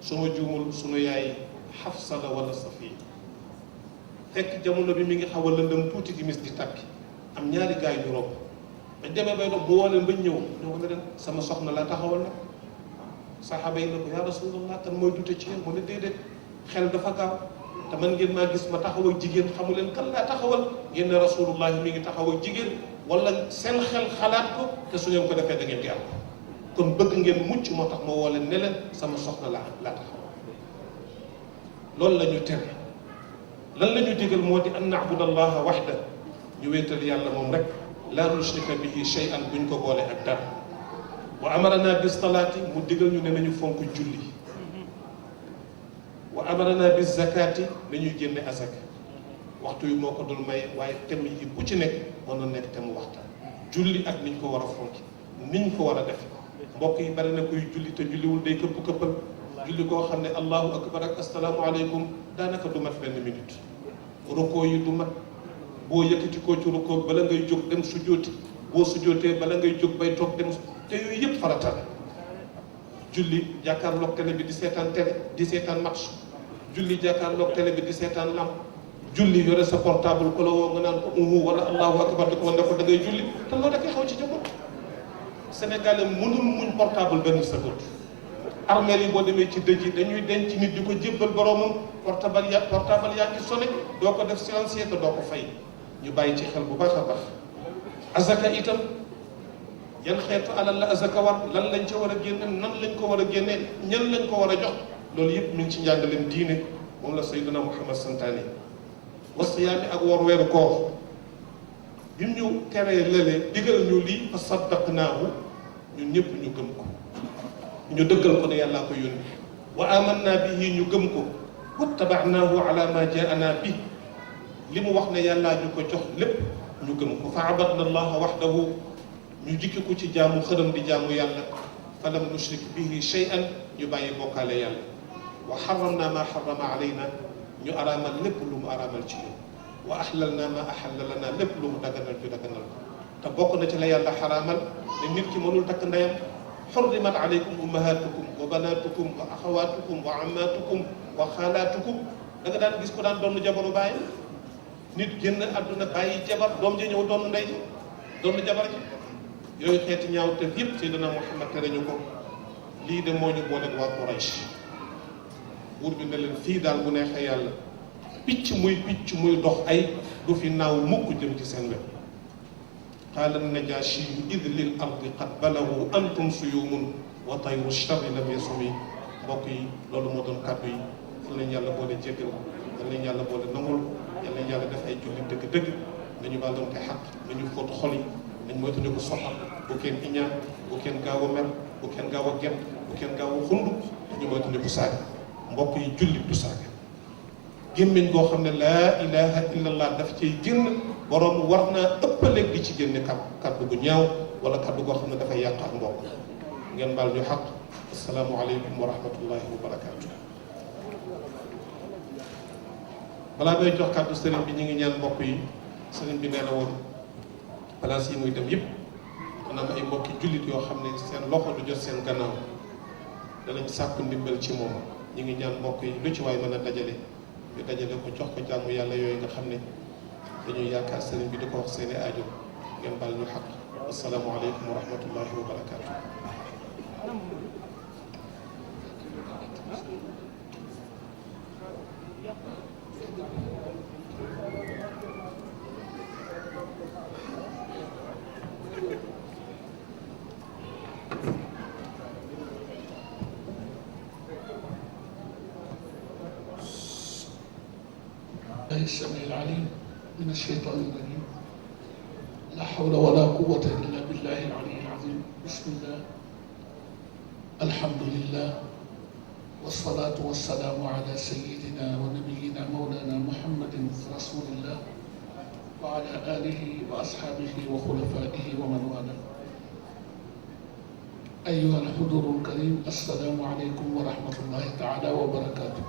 su ma juumul sunu yaay Xafsa la wala Safiya fekk jamono bi mi ngi xaw a lëndëm tuuti timis di takki am ñaari gaay yu romb bañ demee bay dox bu woo leen bañ ñëw ñoo ko leen sama soxna laa taxawal nag saxaaba yi ne ko yaa rasulallah kan mooy dute ci yéen mu ne déedéet xel dafa gaaw te man ngeen maa gis ma taxaw ak jigéen xamu leen kan laa taxawal ngeen ne rasulullahi mi ngi taxaw ak jigéen wala seen xel xalaat ko te su ngeen ko defee da ngeen di am kon bëgg ngeen mucc moo tax ma woo leen ne leen sama soxna laa taxaw loolu la ñu tere. lan la ñu digal moo di an na'buda allaha waxda ñu wéetal yàlla moom rek laa nushrika bihi shay'an buñ ko boole ak dara. wa amarana bis salaati mu digal ñu ne nañu fonk julli wa amarana bis zakaati nañuy génne azaka waxtu yu moo ko dul may waaye thème yi bu ci nekk mën na nekk thème waxtaan julli ak niñ ko war a fonki niñ ko war a def mbokk yi bari na koy julli te julliwul day këpp këppal julli koo xam ne allahu akbar ak asalaamu aleykum daanaka du mat benn minute rukoo yi du mat boo yëkkati koo ci rukoo bala ngay jóg dem sujjóoti boo sujjóotee bala ngay jóg bay toog dem te yooyu yëpp farata la julli jàkkaarloog télé bi di seetaan télé di seetaan match julli jàkkaarloog télé bi di seetaan lamp julli yore sa portable ko la woo nga naan ko wala allahu akbar di ko wan ne ko da ngay julli te loolu da koy xaw ci jamono Sénégalais mënul muñ portable benn seconde armée yi boo demee ci dëj yi dañuy denc nit di ko jébbal boromam portable yaa ngi sonné doo ko def silencieux te doo ko fay ñu bàyyi ci xel bu baax a baax. azaka itam yan xeetu alal la azaka war lan lañ ca war a génne nan lañ ko war a génne ñan lañ ko war a jox loolu yëpp mi ngi ci njàngaleem diine moom la Sayyidina Muhammad santaane wa siyaami ak woor weeru koor bi ñu teree lële digal ñu lii fa saddaqnaahu ñun ñëpp ñu gëm ko ñu dëggal ko ne yàllaa ko yónni wa amanna bihi ñu gëm ko wattaba'naahu ala ma jaana bi li mu wax ne yàllaa ñu ko jox lépp ñu gëm ko fa abadna allaha waxdahu ñu jikki ko ci jaamu xërëm di jaamu yàlla fa lam nushrik bihi shay'an ñu bàyyi bokkaale yàlla wa xaramna ma xarama alayna ñu araamal lépp lu mu araamal ci ñun wa ahlalna ma ahalla lana lépp lu mu daganal ñu daganal ko te bokk na ci la yàlla xaraamal ne nit ki mënul takk ndeyam xurrimat alaykum ummahatukum wa banatukum wa axawatukum wa ammatukum wa xaalaatukum da nga daan gis ko daan doon jabaru bàyyi nit génn àdduna bàyyi jabar doom ji ñëw doon ndey ji doon jabar ji yooyu xeeti ñaaw te yëpp Seydina Muhammad tere ñu ko lii de moo ñu boole ak waa Quraysh buur bi ne leen fii daal bu neexee yàlla picc muy dox ay du fi naaw mukk jëm ci seen wet qaala najashi id lil ardi qad balagu antum suyumun wa tayru charri lam yasumi mbokk yi loolu moo doon kàddu yi yal nañ yàlla boole jéggal yal nañ yàlla boole nangul yal nañ yàlla def ay jullit dëgg-dëgg nañu bàllonte xaq nañu fóot xol yi nañ moytandiku soxal bu kenn iñaan bu kenn gaaw a mer bu kenn gaaw a gent bu kenn gaaw a xund nañu moytandiku saaga mbokk yi jullit du saaga gémmiñ goo xam ne laa ilaha illallah daf ciy génn borom war naa ëppaleeg di ci génne kàddu gu ñaaw wala kàddu goo xam ne dafay yàq ak mbokk ngeen baal ñu xaq asalaamu aleykum wa rahmatullahi wa barakaatu. balaa ngay jox kàddu sëriñ bi ñu ngi ñaan mbokk yi sëriñ bi nee na woon place yi muy dem yëpp maanaam ay mbokki jullit yoo xam ne seen loxo du jot seen gannaaw danañ sàkku ndimbal ci moom ñu ngi ñaan mbokk yi lu ci waay mën a dajale ñu dajale ko jox ko jàmm yàlla yooyu nga xam ne dañuy yaakaar sëriñ bi di ko wax seeni aajo ngeen baal ñu xaq assalaamu aleykum wa rahmatullahi wa barakaatu. السميع العليم من الشيطان الرجيم لا حول ولا قوة إلا بالله العلي العظيم بسم الله الحمد لله والصلاة والسلام على سيدنا ونبينا مولانا محمد رسول الله وعلى آله وأصحابه وخلفائه ومن والاه. أيها الحضور الكريم السلام عليكم ورحمة الله تعالى وبركاته.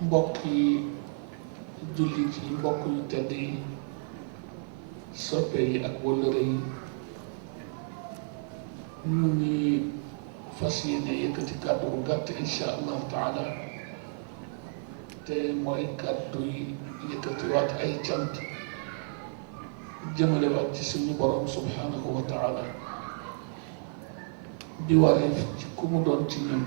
mbokki jullit yi mbokk yu tedd yi soppe yi ak wëllëre yi ñu ngi fas yéene yëkkati kàddu bu gàtt insha allahu taala te mooy kàddu yi yëkkatiwaat ay cant jëmalewaat ci suñu borom subhanahu wa taala di wareef ci ku mu doon ci ñun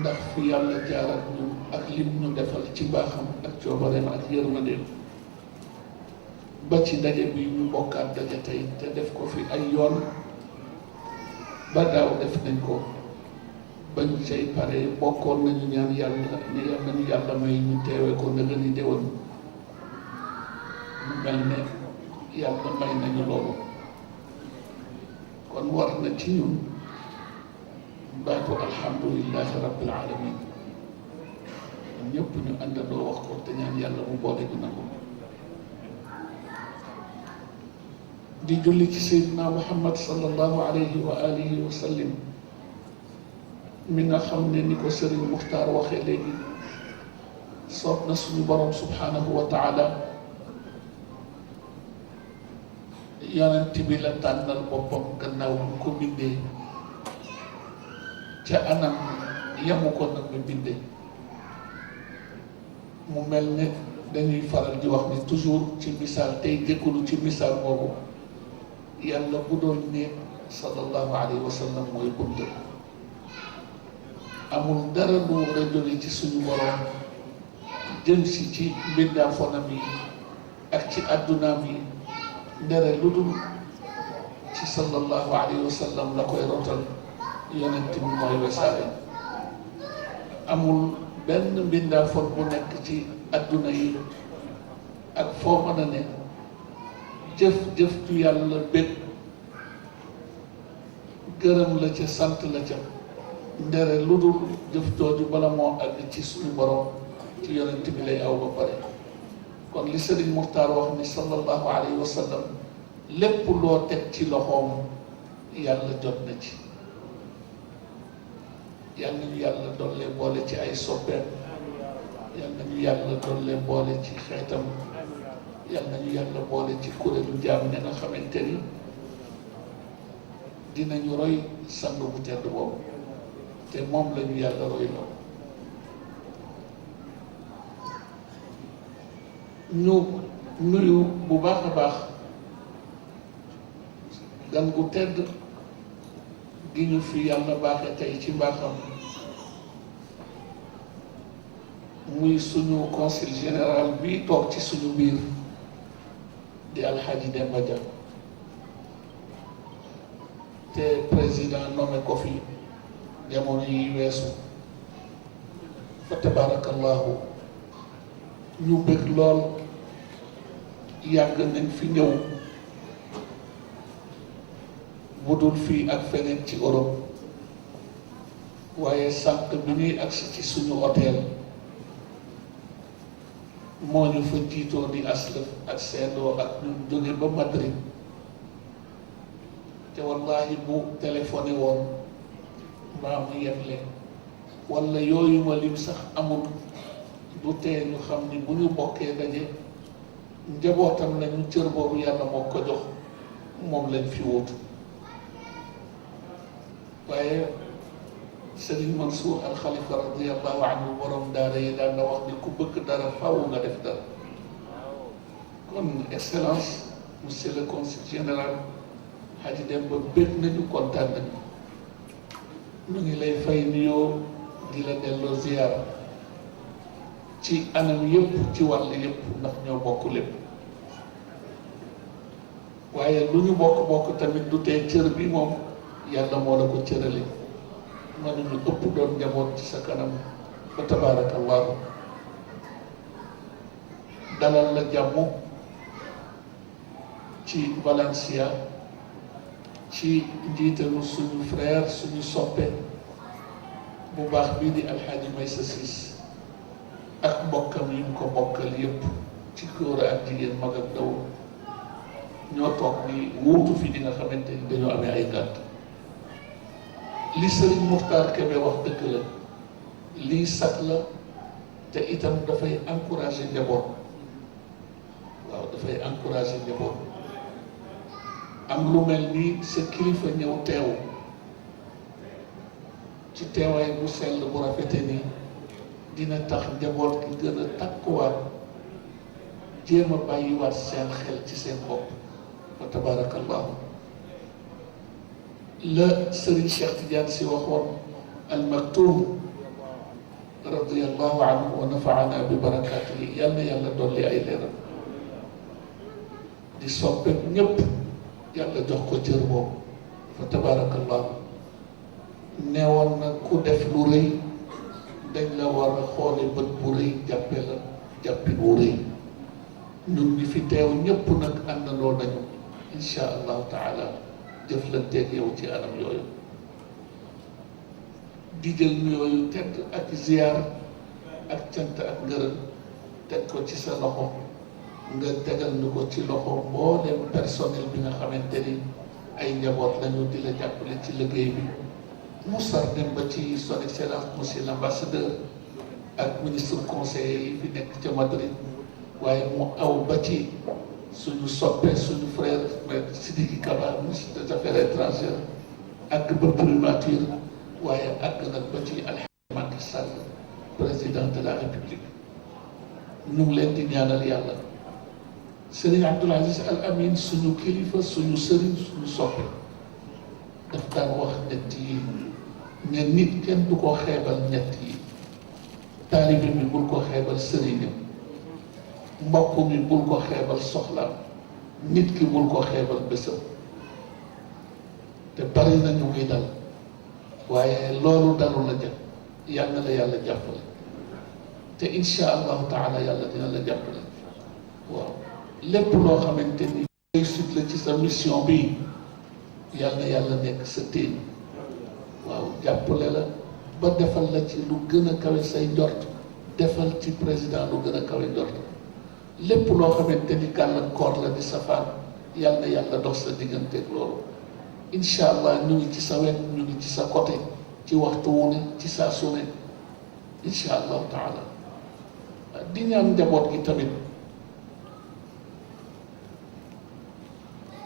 ndax fi yàlla jaar ak ñun ak lim ñu defal ci baaxam ak coobareem ak yërmandeem ba ci daje bi ñu bokkaat daje tey te def ko fi ay yoon ba daaw def nañ ko bañ cay pare bokkoon nañu ñaan yàlla ne yal nañu yàlla may ñu teewe ko nga ni déwén mu mel ne yàlla may nañu loolu kon war na ci ñun baatu alhamdulillahi rabbil alamin ñëpp ñu àndandoo wax ko te ñaan yàlla mu boole ñu nangu di julli ci Seydina Muhammad sallallahu alayhi wa alihi wa sallim mi nga xam ne ni ko Serigne Muxtaar waxee léegi soob na suñu borom subhanahu wa taala yonent bi la tànnal boppam gannaaw bu ko bindee ca anam yamu ko nag mu bindee mu mel ne dañuy faral di wax ni toujours ci misaal tey jëkkulu ci misaal boobu yàlla bu doon ne sallallahu alayhi wa sallam mooy bunt amul dara lu war a jóge ci suñu borom jëm si ci mbindaafonam yi ak ci addunaam yi ndere lu dul ci sallallahu alayhi wa sallam la koy rotal yonent bi mooy wesaare amul benn mbindaafoon bu nekk ci adduna yi ak foo mën a ne jëf ju yàlla bég gërëm la ca sant la ca ndere lu dul jëf jooju bala moo àgg ci suñu borom ci yonent bi lay aw ba pare kon li Sëriñ Muxtaar wax ni sallallahu alayhi wa sallam lépp loo teg ci loxoom yàlla jot na ci yal nañu yàlla doole boole ci ay soppeem yal nañu yàlla doole boole ci xeetam yal nañu yàlla boole ci kuréelu jaam ña nga xamante ni dinañu roy sang bu tedd boobu te moom lañu yàlla roy loo ñu nuyu bu baax a baax gan gu tedd gi ñu fi yàlla baaxe tey ci mbaaxam muy suñu conseil général bi toog ci suñu biir di Alxaaji Demba Dia te président nommé ko fi jamono yi weesu fa tabarakallahu ñu bëgg lool yàgg nañ fi ñëw budul fii ak feneen ci Europe waaye sànq bi ñuy agsi ci suñu hôtel moo ñu fa jiitoo di aslëf ak seendoo ak ñun jóge ba Madrid te wallahi bu téléphoné woon mbaa mu yeble wala yooyu ma lim sax amul du tee ñu xam ni bu ñu bokkee daje njabootam lañu cër boobu yàlla moo ko jox moom lañ fi wóotu waaye Sëriñ Mansour al Khalifa radiyallahu anhu borom daara yi daan na wax ni ku bëgg dara faaw nga def dara kon excellence monsieur le consul général Hadji Demba bëgg nañu kontaan nañu ñu ngi lay fay nuyoo di la delloo ziyaara ci anam yëpp ci wàll yëpp ndax ñoo bokk lépp waaye lu ñu bokk tamit du tee cër bi moom yàlla moo la ko cërale mënuñu ëpp doon njaboot ci sa kanam fa tabarakallahu dalal la jàmm ci Valencia ci njiitalu suñu frère suñu soppe bu baax bii di alxaaji Maysa Siis ak mbokkam yi mu ko bokkal yépp ci góor ak jigéen mag ak ndaw ñoo toog ni wuutu fi ñi nga xamante ni dañoo amee ay gàtt li sëriñ Muxtaar Kebe wax dëgg la lii sag la te itam dafay encourager njaboot waaw dafay encourager njaboot am lu mel ni sa kilifa ñëw teew ci teewaay bu sell bu rafete ni dina tax njaboot gi gën a takkuwaat jéem a bàyyiwaat seen xel ci seen bopp fa tabarakallahu la Serigne Cheikh Tidiane si waxoon al maktum radiyallahu anhu wa nafaana bi barakaatihi yal na yàlla dolli ay leeram di soppet ñépp yàlla jox ko cër boobu fa tabarakallahu neewoon na ku def lu rëy dañ la war a xoole bët bu rëy jàppe la jàppin wu rëy ñun ñi fi teew ñépp nag àndandoo nañu insha allahu taala jëflanteeg yow ci anam yooyu di jël yooyu tedd ak ziyaar ak cant ak ngërëm teg ko ci sa loxo nga tegal ñu ko ci loxo mboolem personnel bi nga xamante ni ay njaboot lañu di la jàppale ci liggéey bi mu sar dem ba ci son excellence monsieur l'ambassadeur ak ministre conseiller yi fi nekk ca Madrid waaye mu aw ba ci suñu soppe suñu frère maître Sidiki Kaba ministre des affaires étrangères ak ba primature waaye ak nag ba ci Alhaji Macky Sall président de la république ñu ngi leen di ñaanal yàlla Serigne Abdoul Aziz Al Amin suñu kilifa suñu sëriñ suñu soppe daf daan wax ñett yi ne nit kenn du ko xeebal ñett yi taalibe bi bul ko xeebal sëriñam mbokk mi bul ko xeebal soxlaam nit ki bul ko xeebal bésam te bari nañu muy dal waaye loolu dalu la jàpp yal na la yàlla jàppale te insha allahu taala yàlla dina la jàppale waaw lépp loo xamante ni réussite la ci sa mission bi yal na yàlla nekk sa téen waaw jàppale la ba defal la ci lu gën a kawe say njort defal ci président lu gën a kawe njort lépp loo xamante ni gàllankoor la di safaan yal na yàlla dox sa digganteeg loolu incha allah ñu ngi ci sa wet ñu ngi ci sa côté ci waxtu wu ne ci saa su ne incha allahu taala di ñaan njaboot gi tamit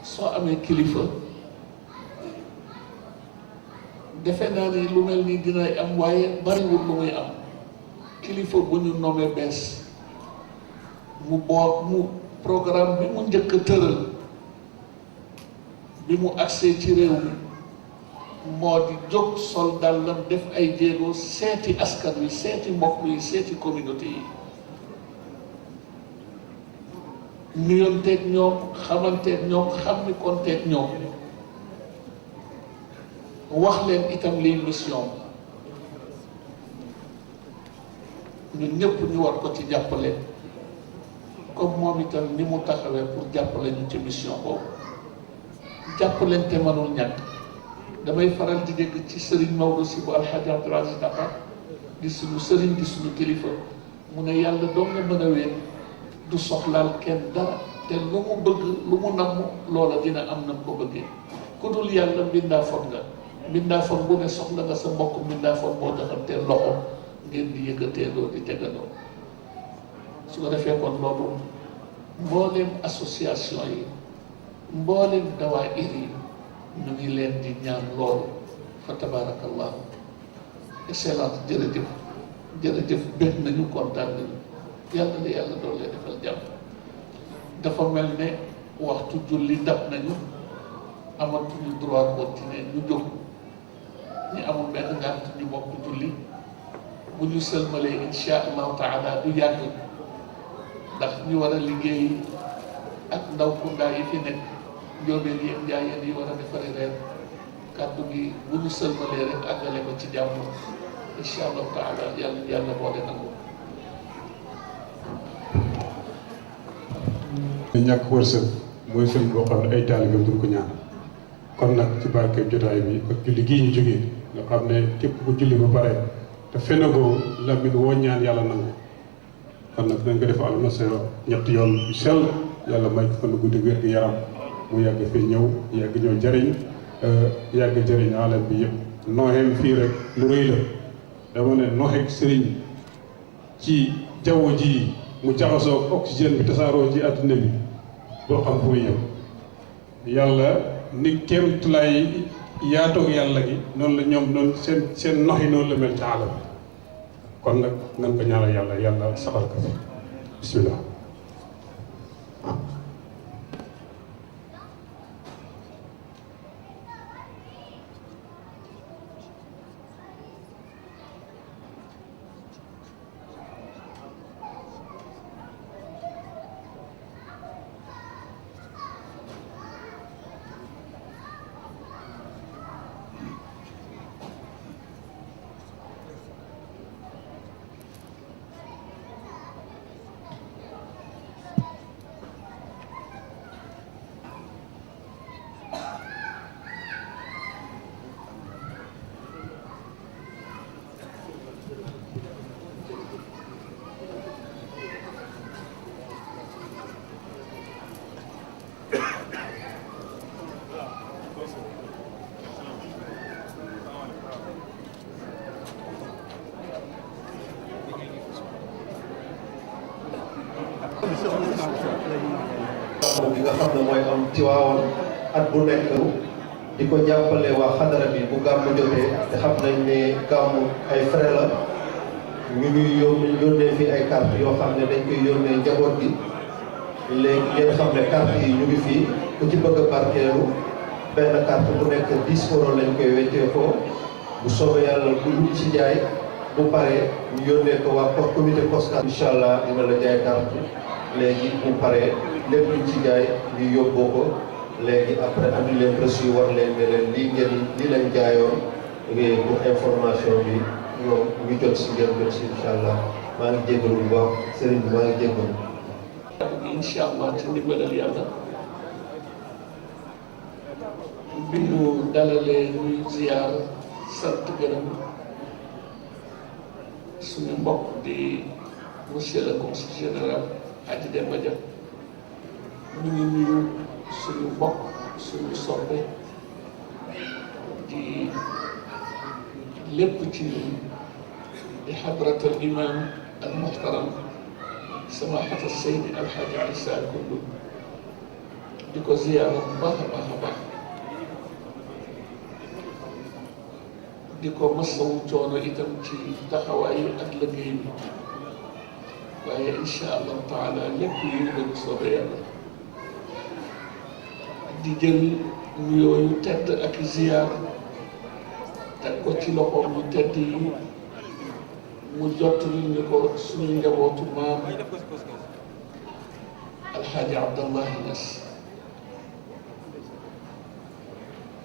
soo amee kilifa defe naa ni lu mel ni dinay am waaye bariwul lu muy am kilifa bu ñu nommé bees mu boot mu programme bi mu njëkk a tëral bi mu agsee ci réew mi moo di jóg sol dàllam def ay jéego seeti askan wi seeti mbokk yi seeti communauté yi nuyonteeg ñoom xamanteeg ñoom xam ni konteeg ñoom wax leen itam liy mission ñun ñëpp ñu war ko ci jàppale comme moom itam ni mu taxawee pour jàppale ñu ci mission boobu jàppalante mënul ñàkk damay faral di dégg ci Serigne Maodo si bu Alhaji Abdoul Aziz Dabakh di suñu Serigne di suñu kilifa mu ne yàlla doo nga mën a wéet du soxlaal kenn dara te lu mu bëgg lu mu namm loola dina am na ko bëggee ku dul yàlla mbindaafoon nga mbindaafoon bu ne soxla nga sa mbokk mbindaafoon boo joxantee loxo ngeen di yëkkateendoo di tegandoo su ko defee kon loolu mbooleem association yi mbooleem dawaayir yi ñu ngi leen di ñaan loolu fa tabarakallahu excellence jërëjëf jërëjëf bég nañu kontaan nañu yàlla na yàlla doon leen defal jàmm dafa mel ne waxtu julli dab nañu amatuñu droit continuer ñu jóg ñu amul benn ngànt ñu bokk julli bu ñu sëlmalee insha allahu taala du yàgg ndax ñu war a liggéey ak ndaw kundaa yi fi nekk njóobeen yi ak njaayeen yi war a defari reer kàddu gi bu ñu sëlmalee rek àggale ko ci jàmm incha allahu taala yàlla boole nangu. ñàkk wërsëg mooy sëriñ boo xam ne ay taalibeem duñ ko ñaan kon nag ci barke jotaay bi ak julli gii ñu jógee nga xam ne képp ku julli ba pare te fenagoo lamit woo ñaan yàlla nangu kon nag dañ ko def al nasero ñetti yoon yu sell yàlla may ko fan guddi wér gi yaram mu yàgg fi ñëw yàgg ñëw jariñ yàgg jariñ alam bi yëpp nooxeem fii rek lu rëy la dama ne nooxeeg sëriñ ci jaww ji mu jaxasoo oxygène bi tasaaroo ci àdduna bi boo xam fu muy yem yàlla ni kéem tulaay yaatoog yàlla gi noonu la ñoom noonu seen nox yi noonu la mel ci alam bi kon nag nan ko ñaanal yàlla saxal ko fi bismillah. bi nga xam ne mooy am Tiwaawan at bu nekk di ko jàppale waa xadara bi bu gàmmu jotee te xam nañ ne gàmmu ay frais la ñu ñuy yónnee fi ay carte yoo xam ne dañ koy yónnee njaboot gi léegi ngeen xam ne carte yi ñu ngi fii ku ci bëgg a barkeelu benn carte bu nekk 10 euros lañ koy weccee ko bu soobee yàlla bu lu ci jaay bu paree ñu yónnee ko waa comité postal incha allah dina la jaay carte léegi bu paree lépp luñ ci jaay ñu yóbboo ko léegi après andi leen reçu yi war leen ne leen lii lañ jaayoon pour information bi ñoom ñu jot si ngeen jot si incha allah maa ngi jégalu bu baax sëriñ bi maa ngi jégalu. incha allah ci ndimbalal yàlla bi ñu dalalee ñuy ziyaar sant gërëm suñu mbokk di monsieur le consul général Hadji Demba Dia ñu ngi nuyu suñu mbokk suñu soppe di lépp ci di xadratal imam al muhtaram samahat Seydi Alhaji Issa Koundoul di ko ziyaara bu baax a baax a baax di ko masawu coono itam ci taxawaayu ak liggéey bi waaye incha allahu taala lépp yu bëgg soobee yàlla di jël nuyooyu tedd ak ziyaar teg ko ci loxoom yu tedd yi mu jottali ñu ko suñu njabootu maam Alxaaji Abdallahi Ñas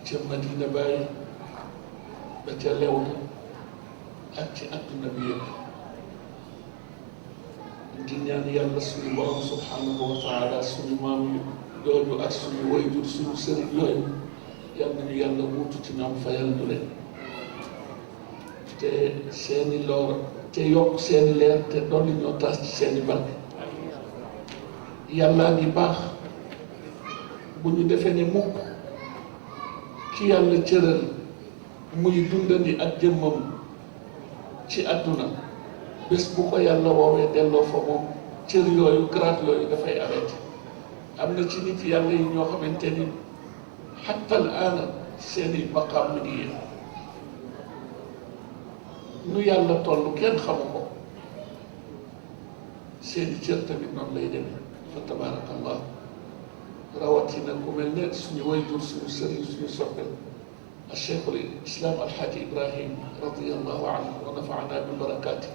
ca Madina Baye ba ca Léona ak ci àdduna bi yëpp di ñaan yàlla suñu borom subhanahu wa taala suñu maam yooyu ak suñu wayjur suñu sëriñ yooyu yal nañu yàlla wuutu ci ñoom fayal ñu leen te seeni loor te yokk seeni leer te dolli ñoo taas ci seeni barke yàllaa ngi baax bu ñu defee ne mukk ki yàlla cëral muy dundandi ak jëmmam ci àdduna bés bu ko yàlla woowee delloo fa moom cër yooyu grade yooyu dafay arrêté am na ci nit yàlla yi ñoo xamante ni xatta al aana seeni maqaam mi ngi yéen nu yàlla toll kenn xamu ko seeni cër tamit noonu lay demee fa tabaarakallah rawatina ku mel ne suñu wayjur suñu sëriñ suñu soppel al cheikhul islam alxaaji ibrahim radiallahu anhu wa nafaana bi barakaati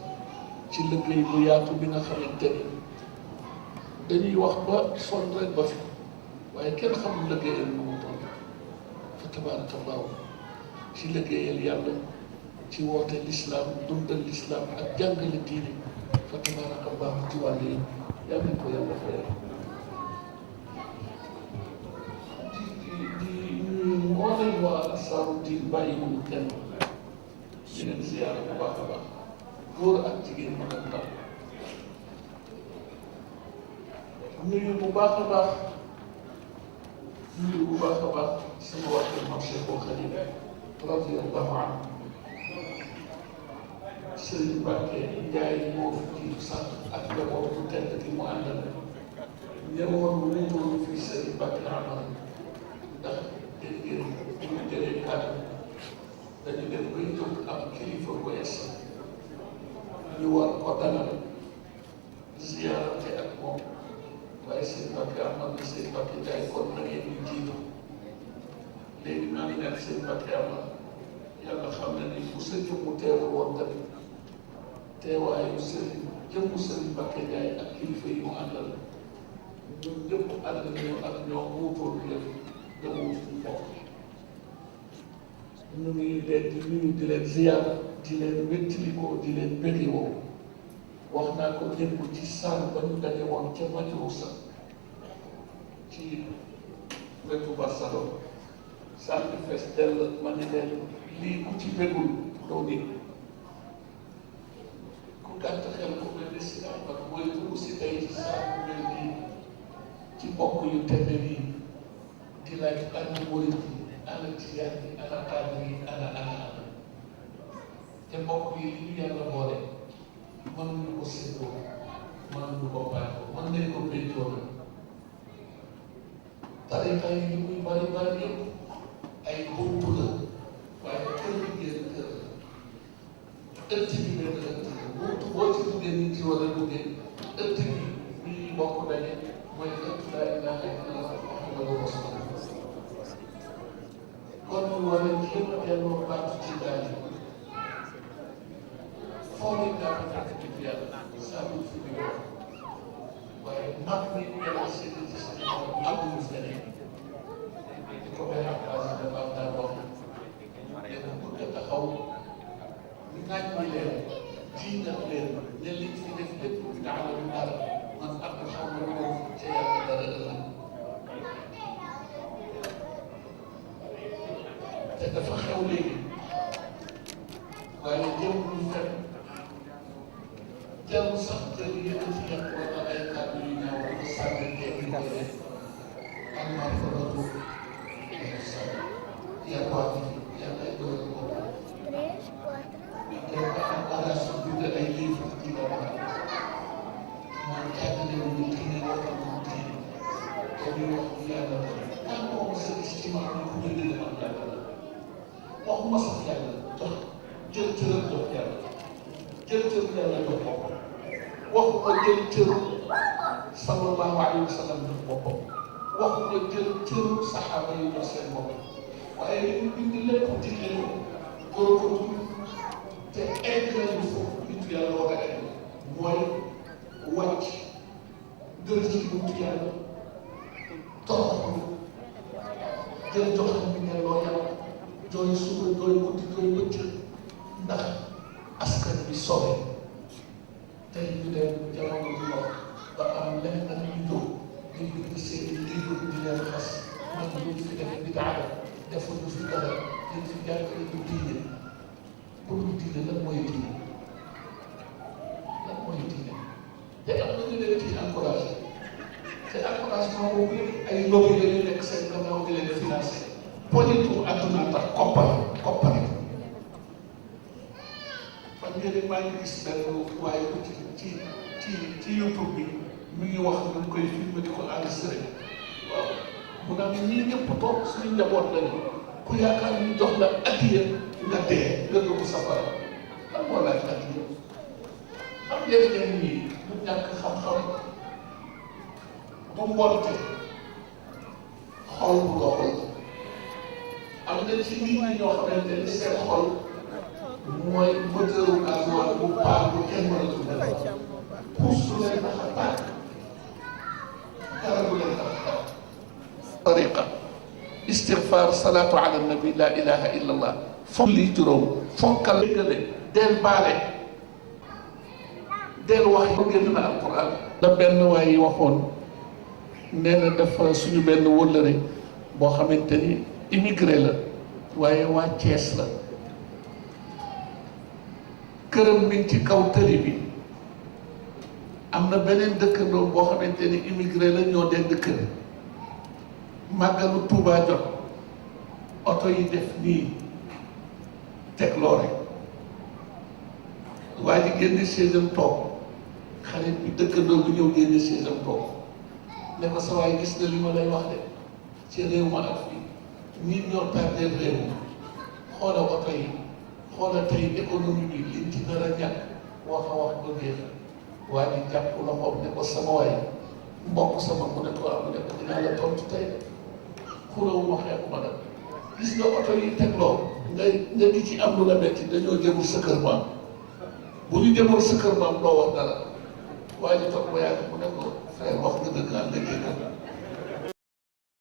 ci liggéey bu yaatu bi nga xamante ni dañuy wax ba sonn rek ba fi waaye kenn xamul liggéeyal nu mu toll fa tabaarakallahu ci liggéeyal yàlla ci woote l'islam dundal l'islam ak jàngale diine fa tabarakallahu ci wàll yi yal nañ ko yàlla fayal di mbooleem waa Ansaaru Diin bàyyiwuñu kenn di leen ziyaara bu baax a baax góor ak jigéen mag ak ndaw nuyu bu baax a baax nuyu bu baax a baax sama waa kër Maam Cheikhul Khadim radiyallahu anhu Sëriñ Mbàkke Njaay moo fi jiitu sax ak njaboot bu tedd gi mu àndal ñëwoon wuutoon fii Sëriñ Mbàkke Amar ndax dégg ngeen bu ñu jëlee kàddu dañu dem bay jóg am kilifa bu yees ñu war ko dalal ziyaarate ak moom waaye Sëriñ Mbàkke Amar na Sëriñ Mbàkke Njaay kon na ngeen ñu jiitu léegi maa ngi nekk Sëriñ Mbàkke Amar yàlla xam na ni bu sa jëmmu teewul woon tamit teewaayu sëriñ jëmmu Sëriñ Mbàkke Njaay ak kilifa yi mu àndal ñun ñëpp ànd nañu ak ñoom wuutoon leen demoo suñu mbokk ñu ngi leen di nuyu di leen ziyaar di leen wéttalikoo di leen bégewoo wax naa ko démb ci saal ba ñu daje woon ca Majrusa ci wetu Barcelone saal bi fees dell ma ne leen lii ku ci bégul doo nit ku gàtt xel ku mel ni si Ahmad mooy dugg si tey ci saal bu mel nii ci mbokk yu tedd yi di laaj ana murid yi ana tijaan yi ana xaadir yi ana te mbokk yi li ñu yàlla boole mënuñu ko séddoo mënuñu ko baaxoo mën nañ ko béytoo na tariqa yi li muy bari bari yëpp ay bunt la waaye kër gi génn kër la ëtt bi benn ëtt la bunt boo ci duggee nit ci war a duggee ëtt bi ñuy bokk daje mooy ëtt laa ilaaha illallah Muhammadu Rasulullah kon ñu war a jéem a delloo baatu ci daal yi foo leen daa ko fekk ci yàlla saa yu fi di wax waaye mag mi yàlla seetlu ci sa bopp amuñu feneen di ko benn place dafa am daa wax dafa bëgg a taxaw ñu naaj ma leen jiingat leen ne liñ fi def lépp bi daala lu dara man ak xaw ma lu def ca yàlla dara ëllëg te dafa xew léegi waaye jëm ñu fekk jëm sax kër yi yëkkati yàq wala ay kàddu yu ñaaw ko sànni teeg ñu koy def am naa fa la tuub yàqwaat yàlla ay doole bopp te am relation bi nga ay livre ci la wax mooy jàngale wu ñu diine wala mu diine dañuy wax yàlla kan moo sa gis ci mag ñu ko jëlee am yàlla waxuma sax yàlla jox jël cëram jox yàlla jël cër yàlla jox boppam waxuma jël cër sallallahu alayhi wa sallam jox boppam waxuma jël cër saxaaba yi jox seen bopp waaye li ñu bind lépp digle ko góorgóorlu te egg nañu foofu nit yàlla war a egg mooy wàcc dër ci buntu yàlla toroxlu jël joxam bi ne loo yàlla jooy suba jooy guddi jooy bëccëg ndax askan bi sobe tey ñu dem jamono bi wax ba am lenn nag ñu jóg ñu bind seen i livre di leen xas man ñu fi def bidaa defuñu fi dara dañ fi jàngale ñu diine pour ñu diine lan mooy diine lan mooy diine te am na ñu leen ci encouragé te encouragement boobu yëpp ay lobby la ñu nekk seen gannaaw di leen financé politique àdduna tax koppar man ngeen maa ngi gis benn waaye bu ci YouTube bi mi ngi wax dañ koy filmé di ko enregistré waaw mu naan ñii ñëpp toog suñu njaboot lañu ku yaakaar ñu jox la addiya nga dee nga dugg safara lan moo laaj addiya xam ngeen ñii du ñàkk xam-xam du mbonte xol bu doxul am na ci nit ñi ñoo xamante ni seen xol mooy moteuru gasoil bu paan bu kenn mënatul def puus du leen tax a tàkk dara du leen tax a tàkk tariqa istigfaar salaatu ala nabi la ilaha illa allah fonk lii juróom fonkal léegale del baale del wax yi génn na alquran la benn waaye waxoon nee na dafa suñu benn wëllëre boo xamante ni immigré la waaye waa Thiès la këram mi ngi ci kaw tëli bi am na beneen dëkkandoo boo xamante ni immigré la ñoo dend kër màggalu Tuubaa jot oto yi def nii teg loore waa ji génn chaise-am toog xarit bi dëkkandoo bi ñëw génn chaise-am toog ne ko sa waay gis na li ma lay wax de ci réew ma ak fii nit ñoo tardé réew mi xoola oto yi xoola tey économie bi liñ ci nar a ñàkk wax a wax ba géex waa ji jàpp loxoom ne ko sama waay mbokk sama mu ne ko am ne ko dinaa la tontu tey xurawu ma xeexu ma nag gis nga oto yi tegloo nga di ci am lu la metti dañoo jëmul sa kër maam bu ñu jëmul sa kër maam doo wax dara waa ji toog ba yàgg mu ne ko frère wax